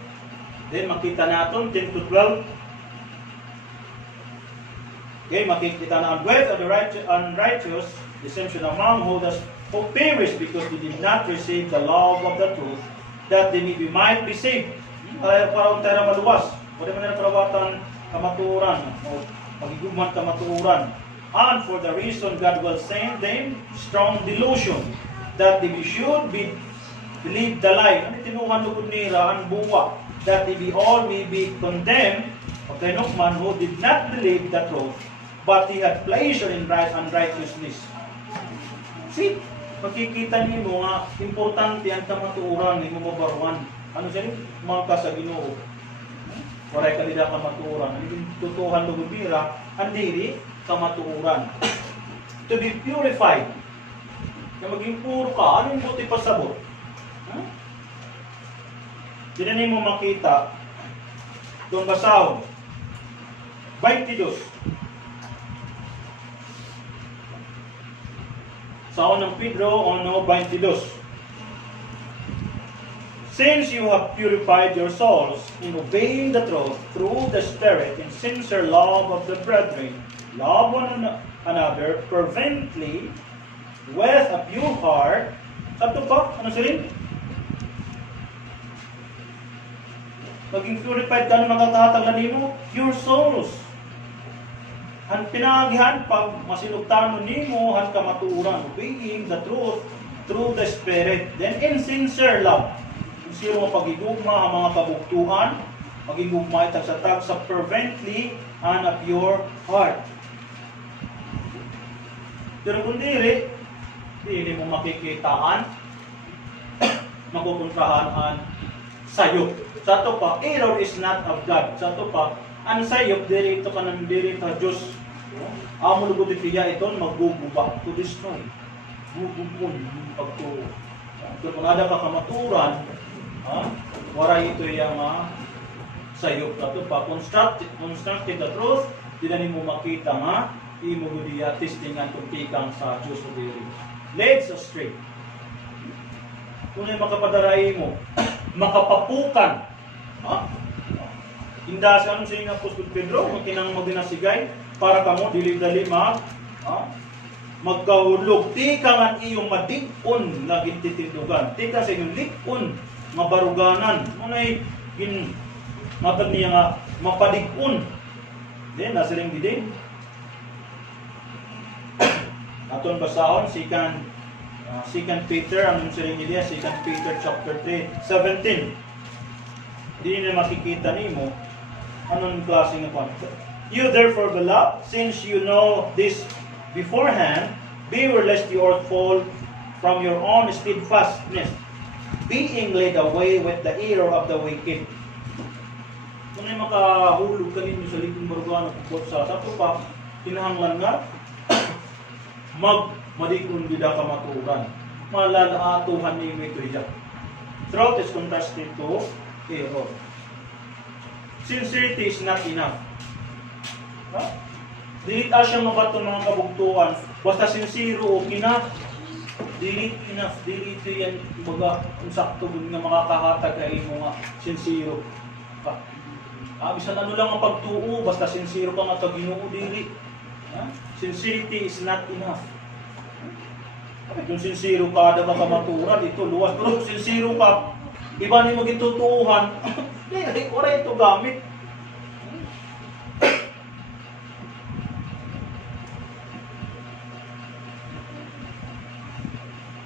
Then makita natin 10 to 12. Okay, makikita na ang wealth of the unrighteous, dissension among who perish because they did not receive the love of the truth, that they might be saved. Para untara maluwas. Pwede mo na perawatan kamatuuran o pagiguman kamatuuran. And for the reason God will send them strong delusion that they should believe the lie. Ano tinuhan lugod nila ang buwa that they all may be condemned of the man who did not believe the truth, but he had pleasure in unrighteousness. See, makikita niyo nga importante ang kamatuuran, hindi mo mabaruan. Ano siya rin? Mga sa Ginoo. Waray kanila kamatuuran. Ang tutuhan lugod nila, andiri kamatuuran. To be purified. Na maging puro ka, anong buti pasabot? Hindi mo makita. Doon basahon. 22. Sahon ng Pedro, 22. Since you have purified your souls in obeying the truth through the Spirit in sincere love of the brethren, love one another fervently with a pure heart. Sabi pa, ano siya? Maging purified ka na magkakahatag nimo, your souls. Han pinagihan pag masinugtan mo nimo, han kamatuuran, obeying the truth through the Spirit. Then in sincere love. Sino ang pagigugma ang mga kabuktuhan, magigugma itag sa fervently and a pure heart. Pero kung dili mo makikitaan, makukontrahan ang sayop. Sa ito pa, error is not of God. Sa ito pa, ang sayop, dirito ka ng dirito Diyos. Amo lugod itiya ito, magbububa to destroy. Bububun, pagtuo. Kung ada ka kamaturan, waray ito yung sayop na ito pa. Constructive the truth, di mo makita nga, imo gudiya testingan kung tikang sa Diyos o diri. Leads astray. Kung ay makapadaray mo, makapapukan. Inda sa anong sa inyo Apostol Pedro, makinang magdinasigay, para kamo, dili-dali magkahulog. Tika nga iyong madig-on na gintitindugan. Tika sa inyong lig-on, mabaruganan. Munay, matag niya nga, mapadig-on. Then, nasa rin gidin. Aton basahon, Second Peter, anong sa rin gidin? 2 Peter chapter 3, 17. Hindi na makikita nimo anong klase ng kwan. You therefore, beloved, since you know this beforehand, beware lest you fall from your own steadfastness, being led away with the error of the wicked. Kung ay makahulog ka ninyo sa likong barugan o sa ito pa, kinahanglan nga, madikon bida kamaturan. Malalaatuhan niyo ito hiya. Truth is contrasted to error. Sincerity is not enough. Dili siyang mabato mga kabugtuan. Basta sincero, okay na. Dili enough. Dili ito yan, baga, kung sakto nga makakahatag ay mga sincero. Bisan ano lang ang pagtuo, basta sincere ka nga sa Ginoo diri. Sincerity is not enough. Kung sincere ka, dapat ka maturan, ito luwas. Pero kung sincere ka, iba ni magitutuuhan, wala ito gamit.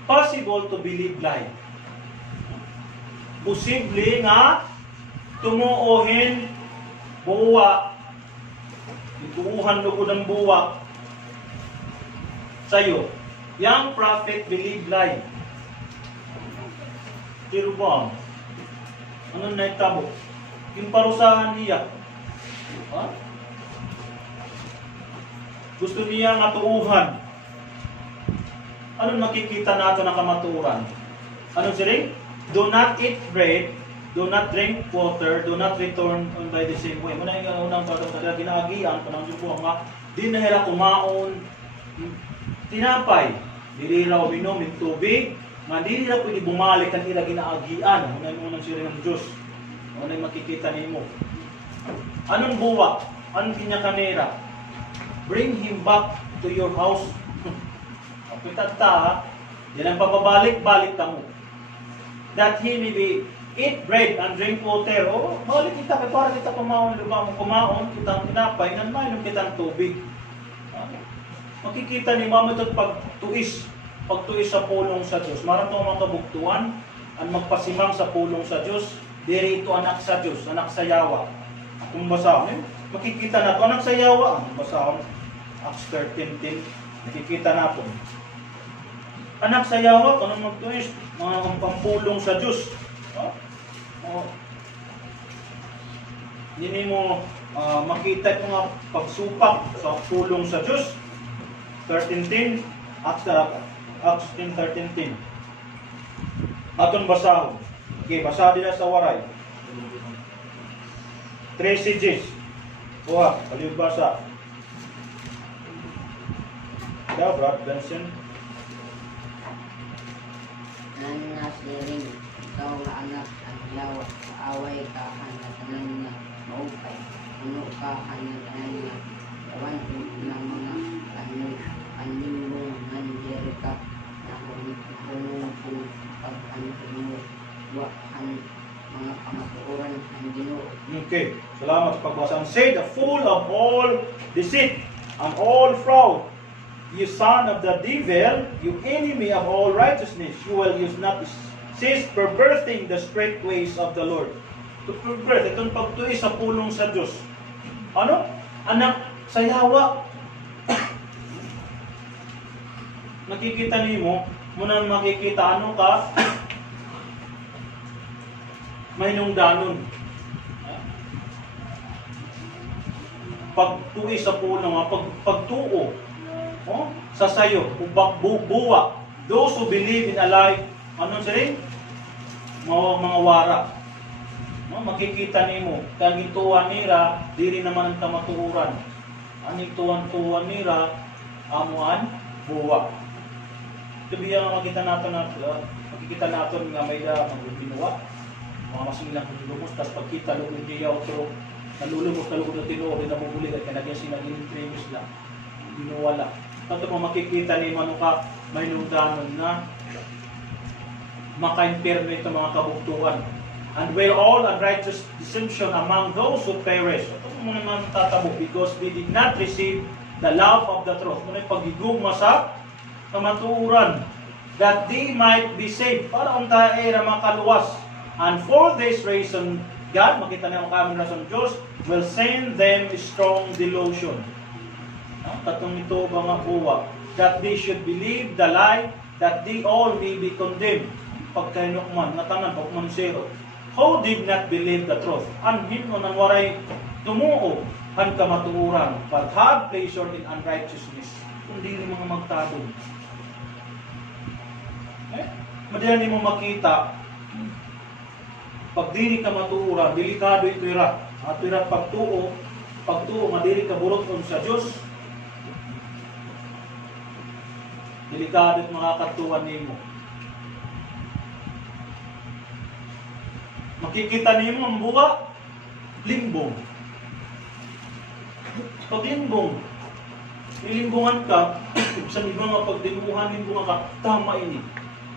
Possible to believe lie. Posible nga tumuohin buwa, ituuhan lugod ng buwa sa'yo. Young prophet believe lie. Pero ba? Ano na itabo? Yung parusahan niya. Ha? Gusto niya nga tuuhan. Anong makikita nato ng kamaturan? Anong siring? Do not eat bread, do not drink water, do not return on by the same way. Muna yung unang pagkakang talaga ginaagian, panang Diyos nga, di na hira kumaon, tinapay, dili raw minom ng tubig, nga dili na pwede bumalik ang ira ginaagian. Muna yung unang siring ng Diyos. Muna yung makikita nimo. Anong buwa? Anong kinyakanera? Bring him back to your house. Kapitan ta, yan ang papabalik-balik ka mo. That he may be eat bread and drink water. Balik kita, kaya para kita kumaon, kumaon, kita ang tinapay, nan mainom kita ng tubig. Makikita ni Mama ito pagtuis sa pulong sa Diyos. Maraming mga kabugtuan, ang magpasimang sa pulong sa Diyos, diri ito anak sa Diyos, anak sa Yawa. Kung basahon, makikita na ito, anak sa Yawa. Kung basahon, Acts 13:10, nakikita na ito. Anak sa Yawa, anong magtuis? Mga pampulong sa Diyos. Hindi mo makita yung mga pagsupak sa pulong sa Diyos. 13:10, Acts 10:13. Atong basahon. Okay, basa din na sa waray. 3 CGs. Kuha, paliw basa. Yeah, Brad Benson. Nanasiring, ikaw na anak ang Yawa, kaaway ka na tanan niya, maupay, ano ka na tanan niya, gawan na mga anlimbong nandiyan ka, na kung pag-anong wakan mga kamatuoran ng Ginoo. Okay, salamat sa pagbasa. Say, the full of all deceit and all fraud, you son of the devil, you enemy of all righteousness, you will use not cease perverting the straight ways of the Lord. To pervert, itong pagtuis sa pulong sa Diyos. Ano? Anak sa Yawa. Nakikita niyo, muna makikita ano ka, may nungdanon. Pagtuis sa pulong, pagtuo. Sa sayo, buwa. Those who believe in a lie, anong siring? Mga wara. Makikita nimo, kang ituan nira, diri naman ang tamatuuran. Aning tuwan-tuwan nira, amuan, buwa. Sabihan nga makikita natin nga may magbinuwa. Mga masilang lumos, tapos pagkita lumos niya otro, nalulumos na lugod na tinuo, rin nabubulig at kanagyan sinaging premis lang. Binuwala. Tanto kung makikita ni Manuka, may nungdanon na maka-imperno itong mga kabugtuan. And where all unrighteous deception among those who perish. Ito mo naman tatabok because we did not receive the love of the truth. Muna yung pagigugma sa kamatuuran. That they might be saved. Para ang taera makaluwas. And for this reason, God, makita niyo ang kaming rason Diyos, will send them strong delusion. Katong ito mga buwa, that they should believe the lie, that they all may be condemned. Pagkainukman, natanan, pagmansero. Who did not believe the truth? Anhin mo nang waray tumuo ang kamatuuran, but had pleasure in unrighteousness. Kundi rin mga magtabong. Madali mo makita, pag diri ka matuuran, delikado ito ira. At ira pagtuo, madiri ka buroton sa Diyos, delikado at makakatuwan nimo. Makikita nimo ang buwa, limbong. Pag limbong, nilimbungan ka, sa ibang nga pagdinuhan, limbungan ka, tama ini.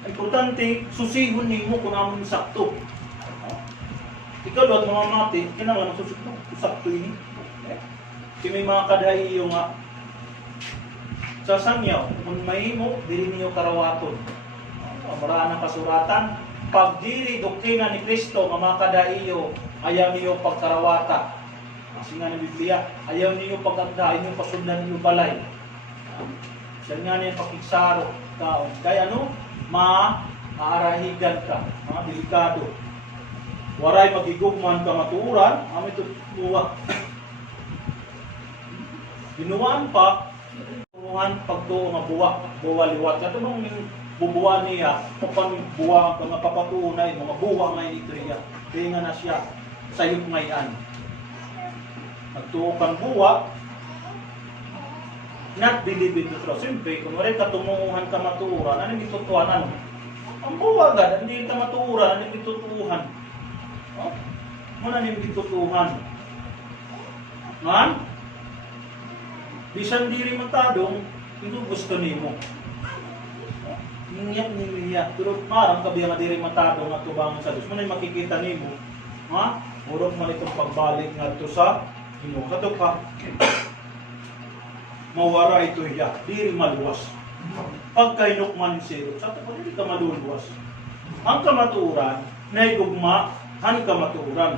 Importante, susihon mo kung naman sakto. Ikaw at mga mati, kailangan susunod, sakto ini. Kaya may mga kadahiyo nga, sa sangyaw, kung may mo, diri niyo karawaton. Maraan ang kasuratan, pag diri doktrina ni Kristo, nga mga kadahiyo, ayaw niyo pagkarawata. Kasi nga ng Biblia, ayaw niyo pagkagda, inyong pasundan niyo balay. Siya nga niya pakiksaro taon. Kaya ano? Maarahigan ka. Delikado. Waray magigugman ka maturan, amin ito buwa. Ginuwaan pa, turuhan pagtuo nga buwa liwat. Kato nung bubuwa niya, kapag buwa ka nga papatunay, mga buwa nga ito niya. Kaya nga na siya, sayop ngayon. Magtuo kang buwa, not believe in the truth. Siyempre, kung wala ka tumuhan ka matuuran, ano yung itutuhan? Ano? Ang buwa agad, hindi ka matuuran, ano yung itutuhan? Muna yung itutuhan. Man? Bisan diri matadong, hindi gusto nimo. Niya. Pero marang kabiya nga diri matadong at tubangan sa Diyos. Muna yung makikita nimo. Murok man itong pagbalik nga ito sa Ginoo. Kato pa, mawara ito iya, diri maluwas. Pagkainok man siro, sa ito pa diri ka maluluwas. Ang kamatuuran, naigugma, han kamatuuran.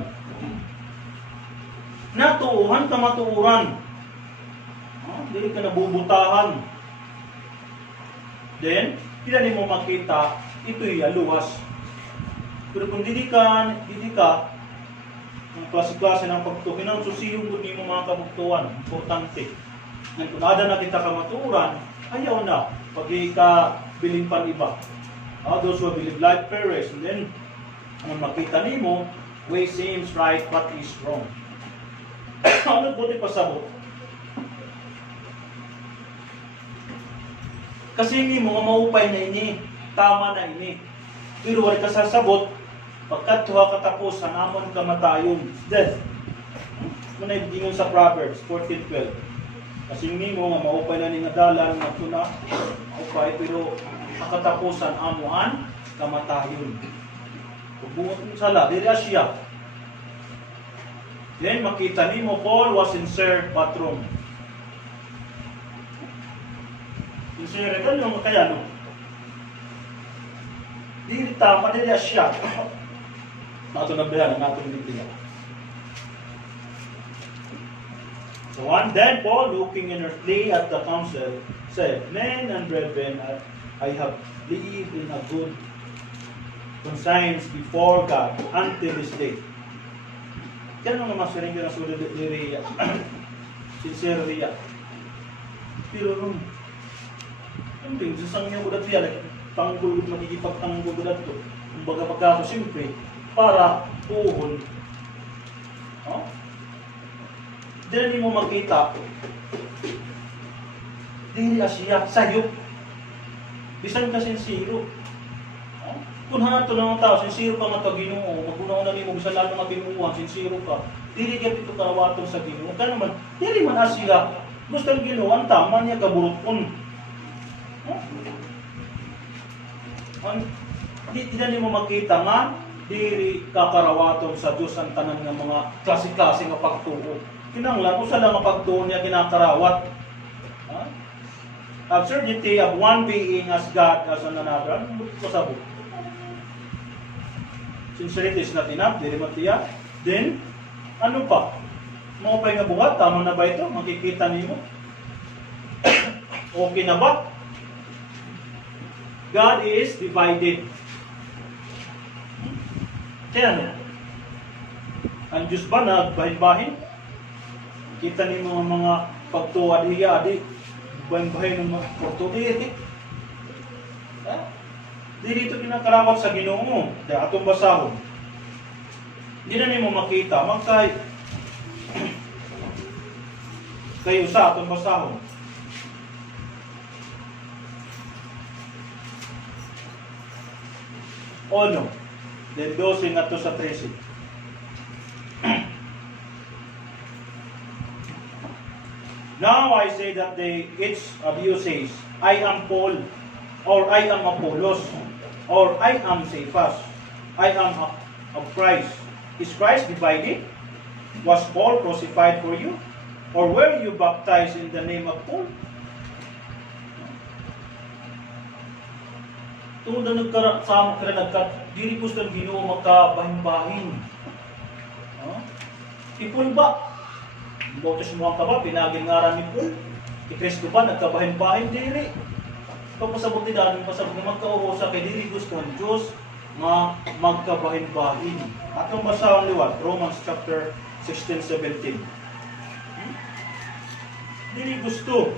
Natuuhan kamatuuran. Dili ka nabubutahan. Then, hindi mo makita, ito'y luwas. Pero kung dili ka, ang klase-klase ng pagtukinan, susiyong kung di mo mga kabuktuan, importante. Ngayon, kung ada na kita kamaturan, ayaw na, pag ika-biling pan iba. Those who believe life perish, and then, ang makita nimo, way seems right, but is wrong. Ano buti pasabot? Kasi hindi mo maupay na ini, tama na ini. Pero wala ka sasabot, pagkat tuha katapusan, amon kamatayon, death. Muna ibigin sa Proverbs 14:12. Kasi hindi mo maupay na ni ngadalan, matuna, maupay, pero katapusan, amuan, kamatayon. Pagbuot mo sala, diri siya. Then makita ni mo, Paul was sincere but wrong. Sincere ka yung kaya no? Dili tama, dili siya. Nato na bayan, nato na Biblia. So one then Paul, looking earnestly at the council, said, Men and brethren, I have lived in a good conscience before God until this day. Kaya nung naman siring ka na sulit ni Rhea, sincere Rhea. Pero nung, hindi, sasang niya ko dati yan, tanggol, makikipagtanggol ko dati. Kumbaga pagkaso, siyempre, para puhon. Diyan mo makita, dili siya, sayop. Bisan ka sincero. Kung hanato ng tao, sincero ka nga Ginoo, magunaw na nimo bisan lalo nga tinuan, sincero ka. Dili ka pito karawaton sa Ginoo. Kaya naman, dili man siya. Gusto ng Ginoo, ang tama niya kaburuton. Hindi mo makita nga, dili kakarawaton sa Diyos ang tanan ng mga klase-klase nga pagtuo. Kinanglan, kung saan lang ang pagtuo niya kinakarawat. Absurdity of one being as God as an another. Ano pasabot? Sincerity is not enough, dili matiya. Then, ano pa? Mga pa nga buhat, tama na ba ito? Makikita niyo. Okay na ba? God is divided. Kaya ano? Ang Diyos ba nagbahin-bahin? Kita niyo mga pagtuwa diya, bahin-bahin ng mga pagtuwa. Di dito kinakarawat sa Ginoo. Dahil atong basahon. Hindi na niyo makita. Magkay kayo sa atong basahon. O no? Then 12 nga to sa 13. Now I say that each of you says, I am Paul, or I am Apollos, or I am Cephas, I am of Christ. Is Christ divided? Was Paul crucified for you? Or were you baptized in the name of Paul? Tungod na nagkasama ka dili gusto ng Ginoo magkabahin-bahin. Ipul ba? Bautis mo ang kaba, pinaging ngaran ni Paul. Kristo ba, nagkabahin-bahin dili. Papasabot ni Danon, pasabot na magkaurosa kay dili gusto ng Diyos nga magkabahin-bahin. Atong basa ang liwat, Romans chapter 16-17. Dili gusto.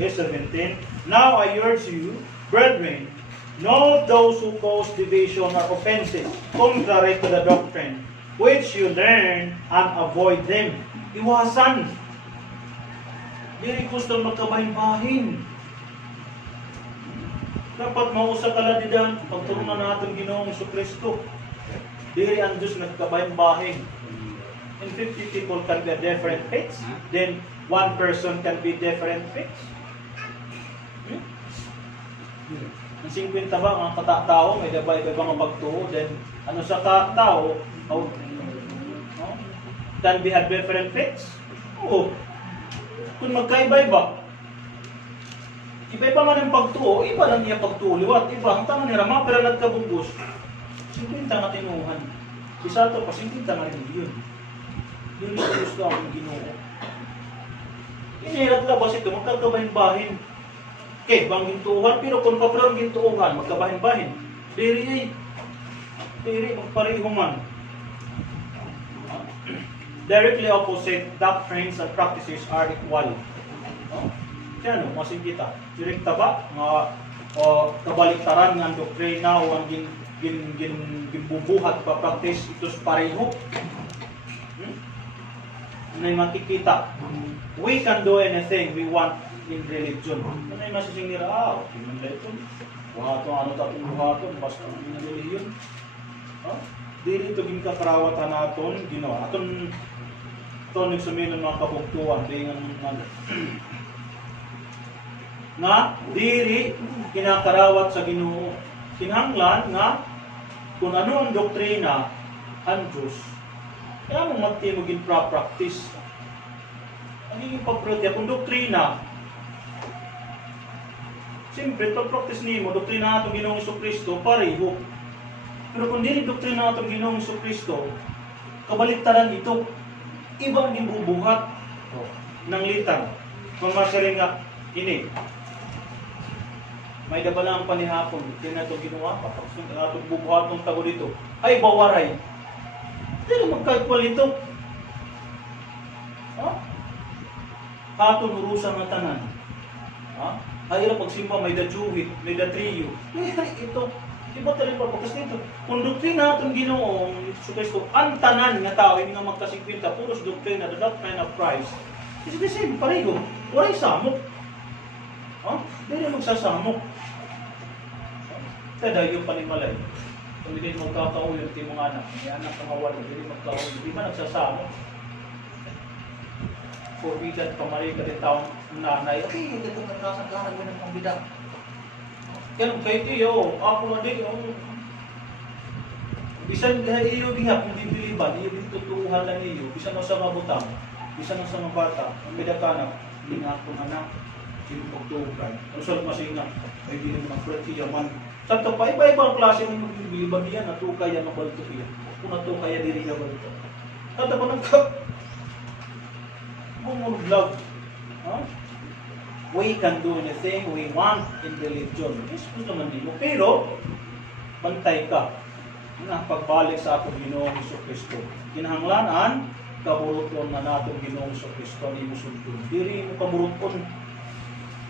Yes, 17. Now I urge you, brethren, know those who cause division or offenses, contrary to the doctrine, which you learn and avoid them. Iwasan. Dili gusto magkabahin-bahin. Dapat mausa kaladidan, pagturunan natin Ginoong Jesucristo. Dili ang Diyos nagkabahin-bahin. And 50 people can be different faiths, then one person can be different faiths. Ang 50 ba, ang kata-tao, may iba-iba mga pagtuo, then ano sa tao, can we have different faiths? Oo. Kung magkaiba-iba, iba-iba man ang pagtuo, iba lang niya pagtuo, liwat, iba, ang tama ni Rama, pero nagkabugos, 50 nga tinuhan. Isa ito pa, 50 nga rin yun. Yun yung gusto akong Ginoo. Inirat labas ito, magkakabahin-bahin. Okay, bang gintuuhan, pero kung papalang gintuuhan, magkabahin-bahin. Diri, magpareho man. Directly opposite doctrines and practices are equal. Kaya ano, masin kita. Direkta ba? Kabaliktaran ng doktrina o ang ginbubuhat pa practice, ito's pareho. Ano yung makikita? We can do anything we want in religion. Ano yung masising nila? Okay man lang ito. Buhato, ano tatong buhato, basta ang religion. Dili ito ginakarawatan natin, ginawa. Aton nagsumilon mga kabugtuan, dengan nga, diri kinakarawat sa Ginoo. Kinahanglan nga, kung ano ang doktrina, ang Diyos, kaya mong magtimugin pra-practice. Ang hingin pag-protya, kung doktrina, siyempre, pag-practice niyo, doktrina natong Ginoong Jesucristo, pareho. Pero kung dili doktrina natong Ginoong Jesucristo, kabaliktaran ito, ibang gibubuhat ng litang. Mamasaring nga, ini, may dabala ang panihapon, hindi na itong ginawa pa, pag itong bubuhat ng tago dito, ay bawaray. Hindi na magkaitwal ito. Hatong urusan ng tanan. Ay na pagsimba, may dajuhit, may datriyo. Ito, iba talaga pagkas nito. Kung doktrina itong Ginoong Jesucristo, ang tanan nga tao, hindi nga magkasigpinta, puros doktrina, the doctrine of Christ, is the same, pareho. Waray samok. Hindi na magsasamok. Kada yung panimalay. Kung hindi magkakaulit yung mga anak, may anak na mawala, hindi magkaulit, hindi ba nagsasamok? Forbidan pamari ka din taong nanay, okay, ito nagkasangkahan mo ng pambida. Yan, kahit iyo, ako na din, bisan iyo diha, kung bibiliban, iyo bitutuhan lang iyo, bisan mo sa mabutang, bisan mo sa mga bata, ang midakanak, hindi nga ako anak, hindi pagtukan. Ang sarap masinga, ay hindi naman prati yaman. Saan ka pa, iba-iba ang klase ng bibiliban niya, natukay yan, nabalto niya. Kung natukay yan, diri ka balto. Tata pa nagkap, vlog. We can do anything we want in religion. Yes, gusto naman din mo. Pero, bantay ka na pagbalik sa atong Ginoong Jesucristo. Kinahanglanan, kaburuton na natong Ginoong Jesucristo ni Musultun. Diri mo kaburuton.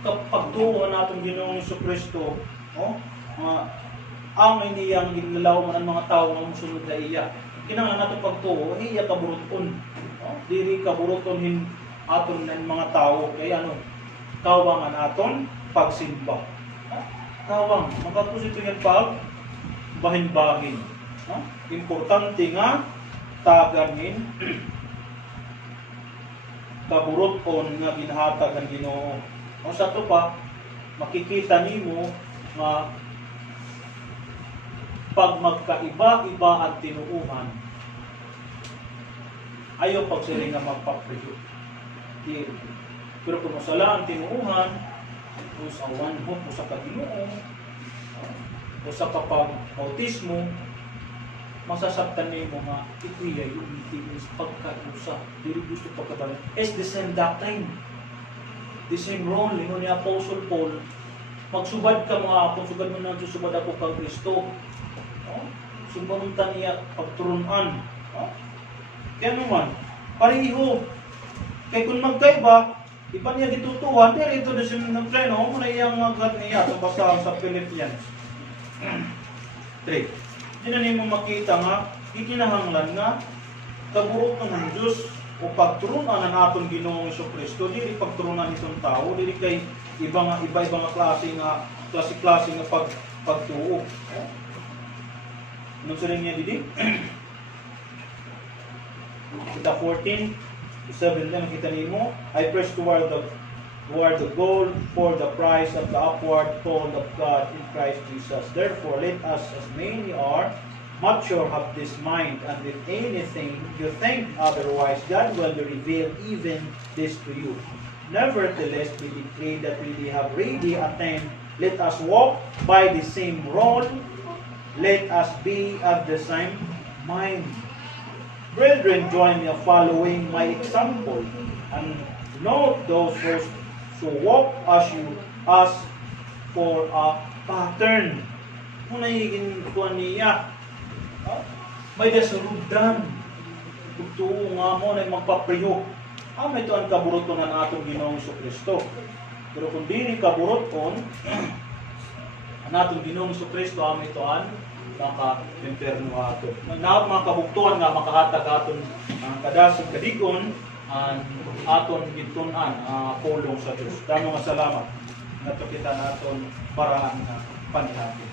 Kapag tuwa natong Ginoong Jesucristo, ang hindi ang ginalaw ng mga tao na musunod na iya. Kinahanglan natin pagtuo, iya kaburuton. Diri kaburuton aton ng mga tao, kaya kawangan aton pagsimba. Kawang, magkatus ito yung bahin-bahin. Importante nga taganin kaburoton nga ginhatag ang Ginoo. O sa to pa, makikita nimo nga pag magkaiba-iba ang tinuuhan, ayaw pagsiring nga magpapreyo. Pero kung masala ang tinuuhan, o sa one hope, o sa Ginoo, o sa kapag-bautismo, masasabtan niyo nga ikuya yung itigis pagkausa. Dili gusto pagkabalan. It's the same doctrine. The same role. Lingon ni Apostle Paul, magsubad ka mga kung sugad mo na susubad ako kang Kristo. Sumunta niya pagturunan. Kaya naman, pareho. Kaya kung magkaiba, iba niya gitutuhan, pero ito na siya ng treno, muna iyang magat niya, ito basta sa Philippians 3. Hindi na niyo makita nga, ikinahanglan nga, kabuok ng Diyos o pagturunan ng aton Ginoong Jesucristo, dili pagturunan itong tao, dili kay iba-iba nga klase nga pagtuo. Anong saling niya didi? Kita 14, 7 na nakita nimo, I press toward the goal for the prize of the upward call of God in Christ Jesus. Therefore, let us, as many are mature, have this mind, and if anything you think otherwise, God will reveal even this to you. Nevertheless, we decree that we have already attained. Let us walk by the same rule. Let us be of the same mind. Brethren, join me in following my example, and note those who walk as you ask for a pattern. Kung nagiging kuwan niya, may dasarudan. Tugtuo nga mo na magpapriyo. May ito ang kaburoton ng atong Ginoong Jesucristo. Pero kung dili kaburoton, ang atong Ginoong Jesucristo, may ito ang naka-imperno ato. Na mga kabuktuan nga makahatag aton kadasig kadigon ang aton gintunan pulong sa Dios. Damo nga salamat. Nato kita naton paraan na panihapon.